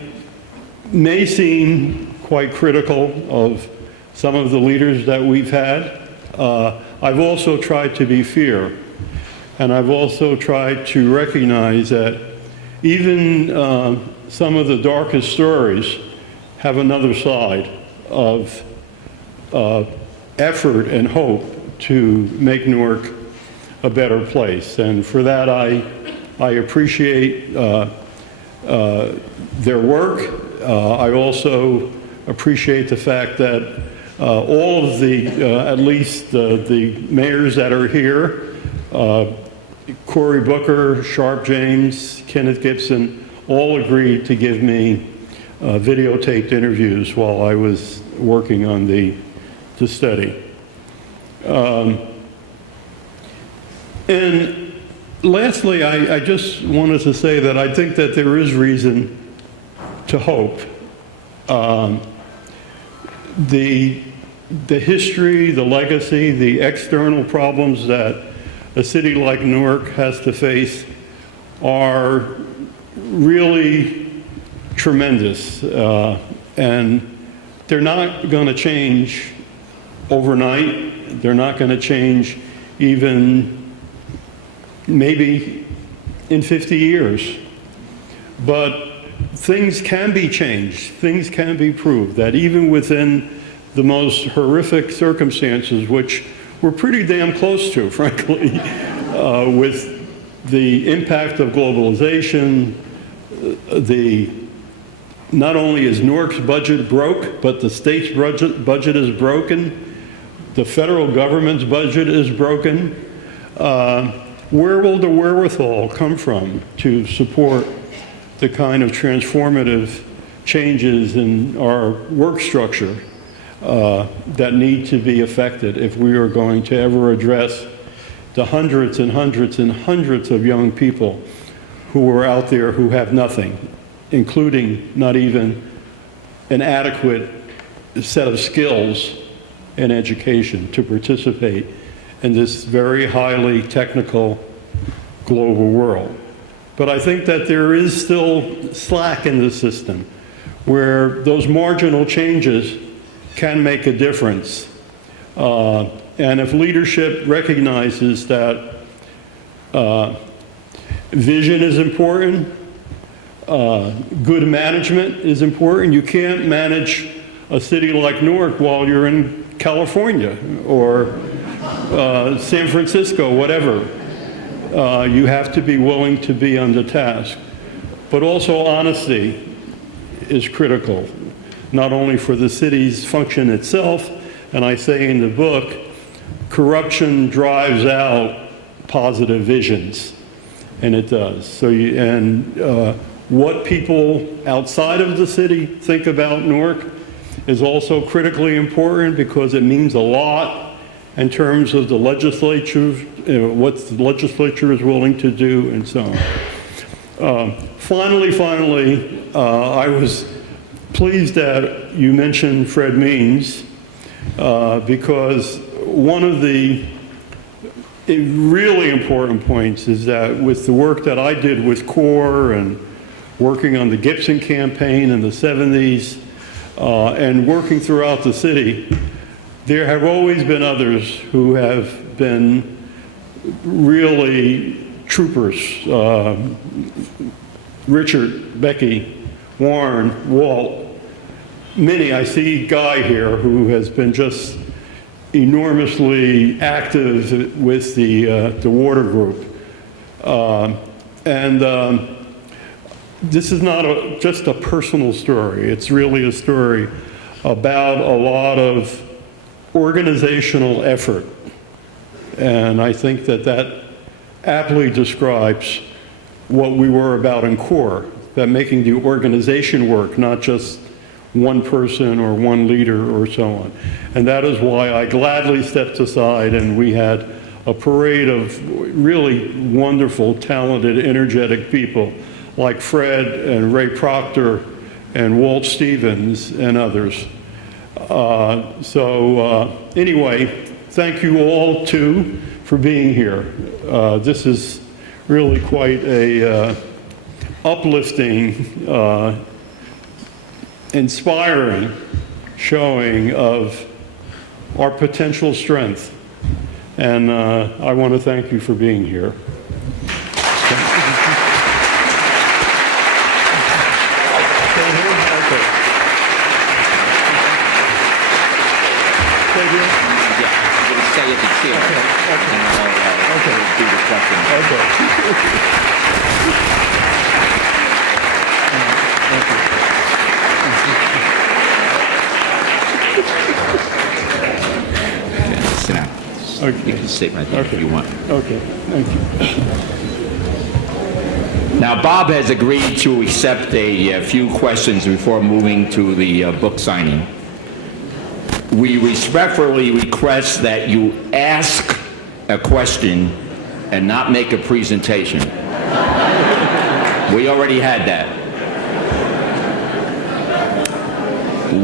may seem quite critical of some of the leaders that we've had, I've also tried to be fair. And I've also tried to recognize that even some of the darkest stories have another side of effort and hope to make Newark a better place. And for that, I appreciate their work. I also appreciate the fact that all of the, at least the mayors that are here, Cory Booker, Sharp James, Kenneth Gibson, all agreed to give me videotaped interviews while I was working on the study. And lastly, I just wanted to say that I think that there is reason to hope. The history, the legacy, the external problems that a city like Newark has to face are really tremendous. And they're not going to change overnight. They're not going to change even maybe in 50 years. But things can be changed. Things can be proved, that even within the most horrific circumstances, which we're pretty damn close to, frankly, with the impact of globalization. Not only is Newark's budget broke, but the state's budget is broken. The federal government's budget is broken. Where will the wherewithal come from to support the kind of transformative changes in our work structure that need to be effected if we are going to ever address the hundreds and hundreds and hundreds of young people who are out there who have nothing, including not even an adequate set of skills and education to participate in this very highly technical global world. But I think that there is still slack in the system where those marginal changes can make a difference. And if leadership recognizes that vision is important, good management is important. You can't manage a city like Newark while you're in California or San Francisco, whatever. You have to be willing to be on the task. But also honesty is critical, not only for the city's function itself, and I say in the book, corruption drives out positive visions, and it does. So, what people outside of the city think about Newark is also critically important because it means a lot in terms of the legislature, what the legislature is willing to do, and so on. Finally, I was pleased that you mentioned Fred Means because one of the really important points is that with the work that I did with CORE and working on the Gibson campaign in the 70s and working throughout the city, there have always been others who have been really troopers. Richard, Becky, Warren, Walt, many. I see Guy here who has been just enormously active with the water group. This is not just a personal story. It's really a story about a lot of organizational effort. And I think that that aptly describes what we were about in CORE, that making the organization work, not just one person or one leader or so on. And that is why I gladly stepped aside and we had a parade of really wonderful, talented, energetic people like Fred and Ray Proctor and Walt Stevens and others. Anyway, thank you all too for being here. This is really quite a uplifting, inspiring showing of our potential strength. And I want to thank you for being here. Sit down. Okay. You can sit right there if you want. Okay, thank you. Now, Bob has agreed to accept a few questions before moving to the book signing. We respectfully request that you ask a question and not make a presentation. We already had that.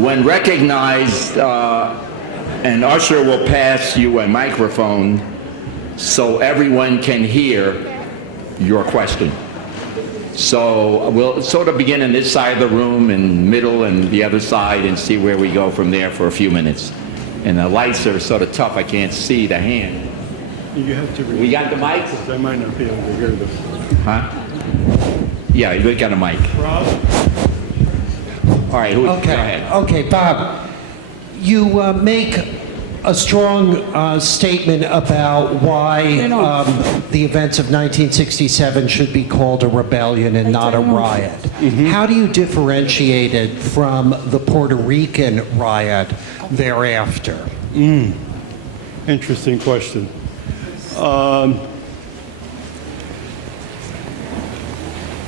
When recognized, an usher will pass you a microphone so everyone can hear your question. So we'll sort of begin in this side of the room and middle and the other side and see where we go from there for a few minutes. And the lights are sort of tough. I can't see the hand. You have to We got the mics? I might not be able to hear this. Huh? Yeah, we got a mic. Rob? All right, go Okay, ahead. okay, Bob, you make a strong statement about why the events of 1967 should be called a rebellion and not a riot. How do you differentiate it from the Puerto Rican riot thereafter? Interesting question.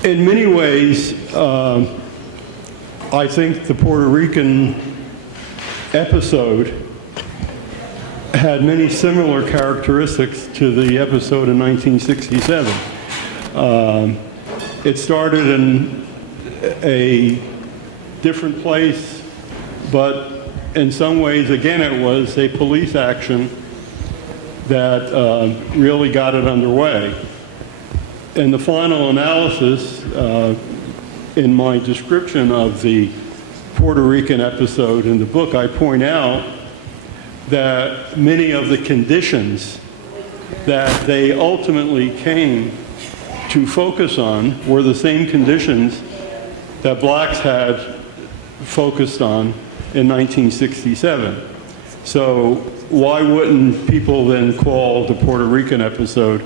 In many ways, I think the Puerto Rican episode had many similar characteristics to the episode in 1967. It started in a different place, but in some ways, again, it was a police action that really got it underway. In the final analysis, in my description of the Puerto Rican episode in the book, I point out that many of the conditions that they ultimately came to focus on were the same conditions that blacks had focused on in 1967. So why wouldn't people then call the Puerto Rican episode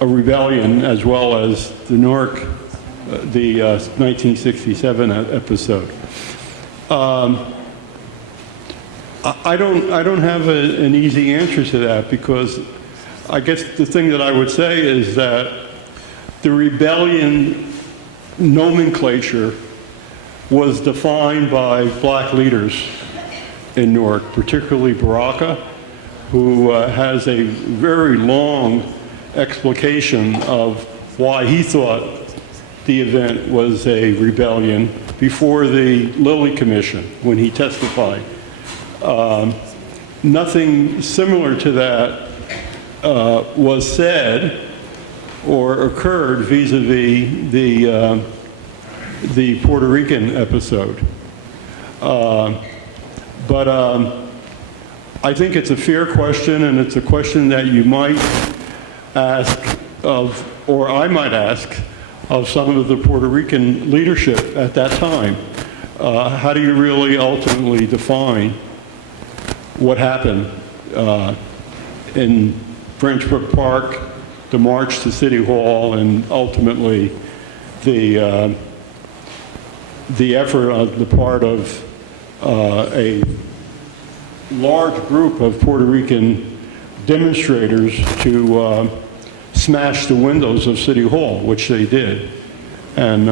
a rebellion as well as the Newark, the 1967 episode? I don't have an easy answer to that, because I guess the thing that I would say is that the rebellion nomenclature was defined by black leaders in Newark, particularly Baraka, who has a very long explication of why he thought the event was a rebellion before the Lilly Commission when he testified. Nothing similar to that was said or occurred vis-a-vis the Puerto Rican episode. But I think it's a fair question, and it's a question that you might ask of, or I might ask, of some of the Puerto Rican leadership at that time. How do you really ultimately define what happened in French Brook Park, the march to City Hall, and ultimately the effort on the part of a large group of Puerto Rican demonstrators to smash the windows of City Hall, which they did. And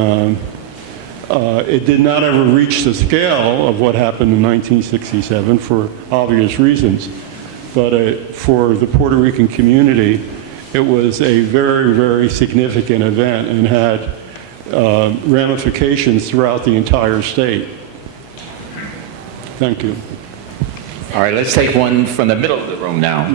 it did not ever reach the scale of what happened in 1967 for obvious reasons. But for the Puerto Rican community, it was a very, very significant event and had ramifications throughout the entire state. Thank you. All right, let's take one from the middle of the room now.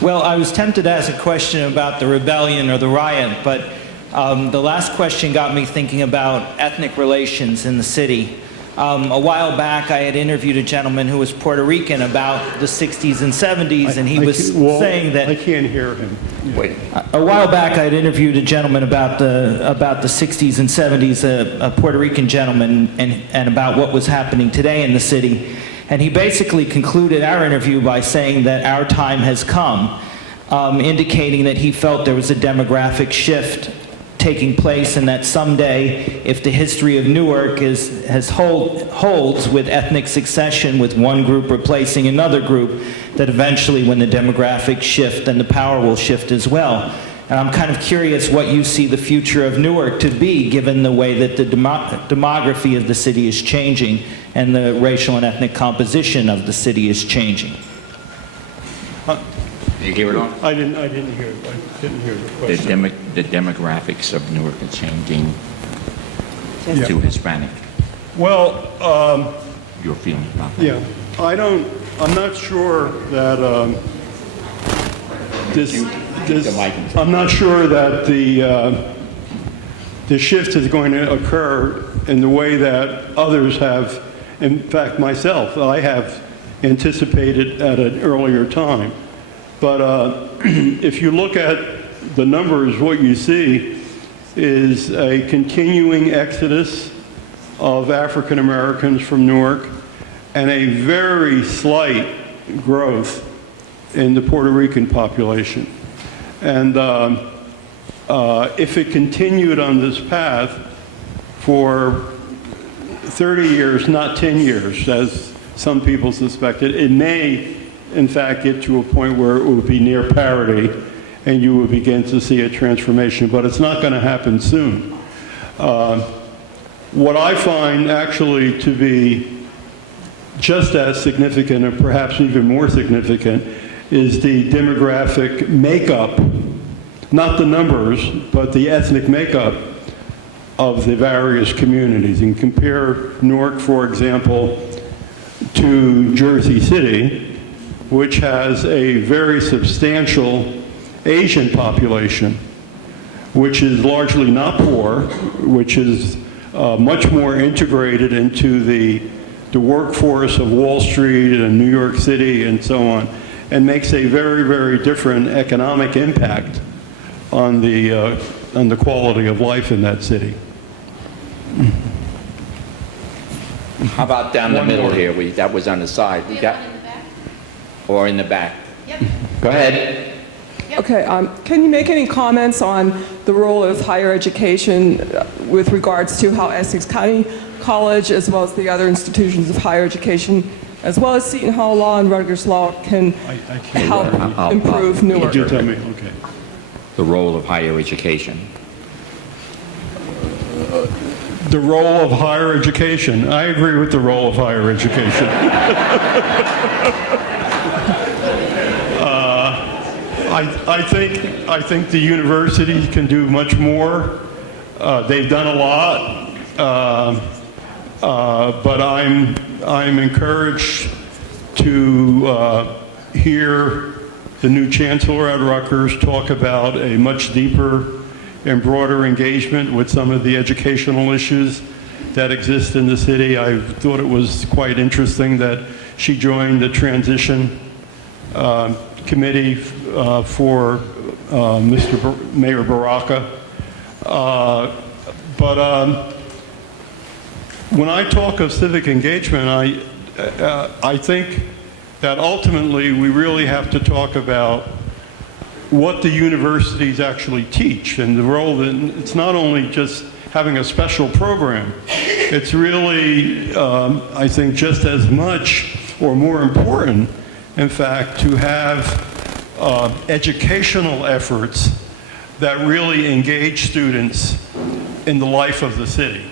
Well, I was tempted to ask a question about the rebellion or the riot, but the last question got me thinking about ethnic relations in the city. A while back, I had interviewed a gentleman who was Puerto Rican about the 60s and 70s, and he was saying that... I can't hear him. Wait. A while back, I had interviewed a gentleman about the 60s and 70s, a Puerto Rican gentleman, and about what was happening today in the city. And he basically concluded our interview by saying that our time has come, indicating that he felt there was a demographic shift taking place, and that someday, if the history of Newark holds with ethnic succession, with one group replacing another group, that eventually when the demographics shift, then the power will shift as well. And I'm kind of curious what you see the future of Newark to be, given the way that the demography of the city is changing and the racial and ethnic composition of the city is changing. Did you hear it all? I didn't hear it. I didn't hear the question. The demographics of Newark are changing to Hispanic. Well, Your feeling about that? yeah, I'm not sure that I'm not sure that the shift is going to occur in the way that others have. In fact, myself, I have anticipated at an earlier time. But if you look at the numbers, what you see is a continuing exodus of African Americans from Newark, and a very slight growth in the Puerto Rican population. And if it continued on this path for 30 years, not 10 years, as some people suspected, it may, in fact, get to a point where it would be near parity and you would begin to see a transformation, but it's not going to happen soon. What I find actually to be just as significant, or perhaps even more significant, is the demographic makeup, not the numbers, but the ethnic makeup of the various communities. And compare Newark, for example, to Jersey City, which has a very substantial Asian population, which is largely not poor, which is much more integrated into the workforce of Wall Street and New York City and so on, and makes a very, very different economic impact on the quality of life in that city. How about down the One middle more. here? That was on the side. We got, in the back? or in the back? Yep. Go ahead. Okay, can you make any comments on the role of higher education with regards to how Essex County College, as well as the other institutions of higher education, as well as Seton Hall Law and Rutgers Law, can I can't help improve Newark? Could you tell me? Okay. The role of higher education. The role of higher education. I agree with the role of higher education. I think the universities can do much more. They've done a lot, but I'm encouraged to hear the new chancellor at Rutgers talk about a much deeper and broader engagement with some of the educational issues that exist in the city. I thought it was quite interesting that she joined the transition committee for Mr. Mayor Baraka. But when I talk of civic engagement, I think that ultimately we really have to talk about what the universities actually teach and the role that it's not only just having a special program, it's really, I think, just as much or more important, in fact, to have educational efforts that really engage students in the life of the city.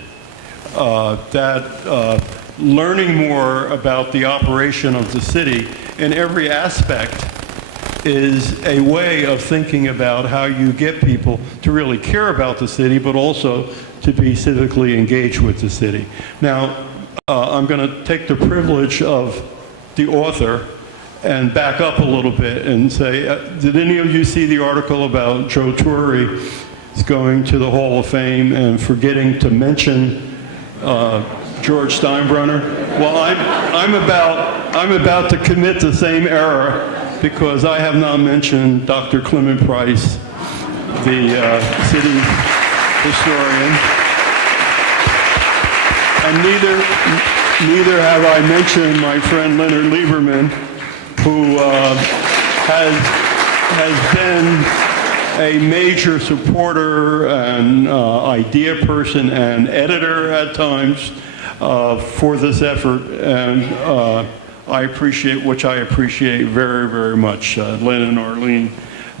Learning more about the operation of the city in every aspect is a way of thinking about how you get people to really care about the city, but also to be civically engaged with the city. Now, I'm going to take the privilege of the author and back up a little bit and say, did any of you see the article about Joe Torre is going to the Hall of Fame and forgetting to mention George Steinbrenner? Well, I'm about to commit the same error because I have not mentioned Dr. Clement Price, the city historian, and neither have I mentioned my friend Leonard Lieberman, who has been a major supporter and idea person and editor at times for this effort, and I appreciate very, very much, Len and Arlene,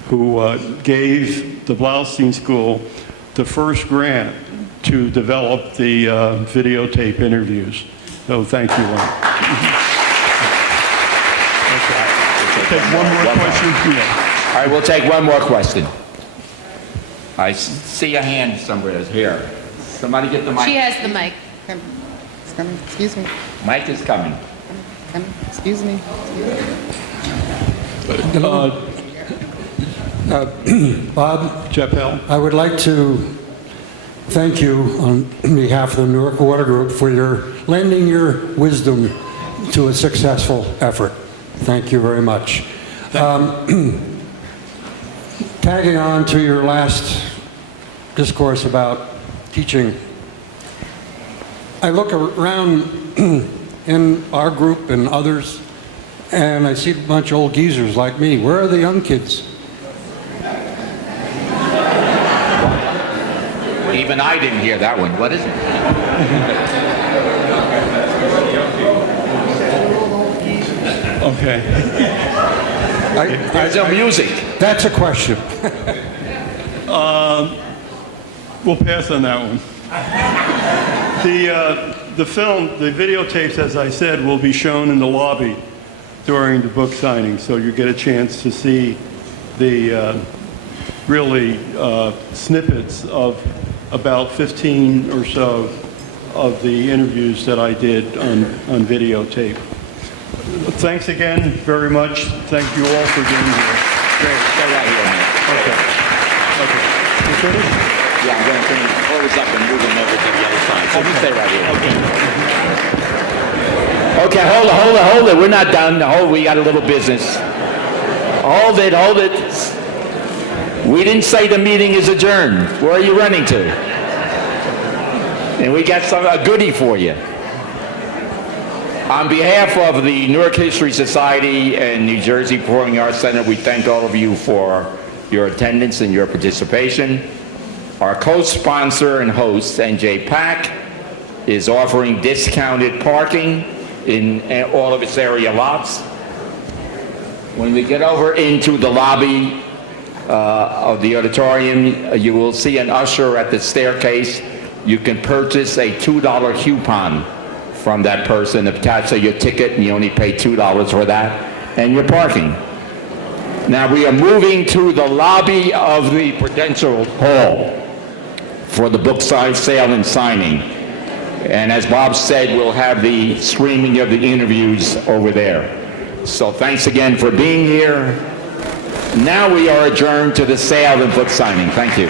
who gave the Blaustein School the first grant to develop the videotape interviews. So thank you, Len. Take one more question. Yeah. All right, we'll take one more question. I see a hand somewhere here. Somebody get the mic. She has the mic. It's coming. Excuse me. Mic is coming. Excuse me. Bob, Chappelle. I would like to thank you on behalf of the Newark Water Group for your lending your wisdom to a successful effort. Thank you very much. Tagging on to your last discourse about teaching, I look around in our group and others, and I see a bunch of old geezers like me. Where are the young kids? Even I didn't hear that one. What is it? Okay. There's no music. That's a question. We'll pass on that one. The film, the videotapes, as I said, will be shown in the lobby during the book signing, so you get a chance to see the really snippets of about 15 or so of the interviews that I did on videotape. Thanks again very much. Thank you all for being here. Great. Stay right here, man. Okay. You finished? Yeah, I'm going to close up and move them over to the other side. So you stay right here. Okay, hold it. We're not done. We got a little business. Hold it. We didn't say the meeting is adjourned. Where are you running to? And we got a goodie for you. On behalf of the Newark History Society and New Jersey Performing Arts Center, we thank all of you for your attendance and your participation. Our co-sponsor and host, NJ Pack, is offering discounted parking in all of its area lots. When we get over into the lobby of the auditorium, you will see an usher at the staircase. You can purchase a $2 coupon from that person attached to your ticket, and you only pay $2 for that, and your parking. Now we are moving to the lobby of the Prudential Hall for the book sale and signing. And as Bob said, we'll have the streaming of the interviews over there. So thanks again for being here. Now we are adjourned to the sale and book signing. Thank you.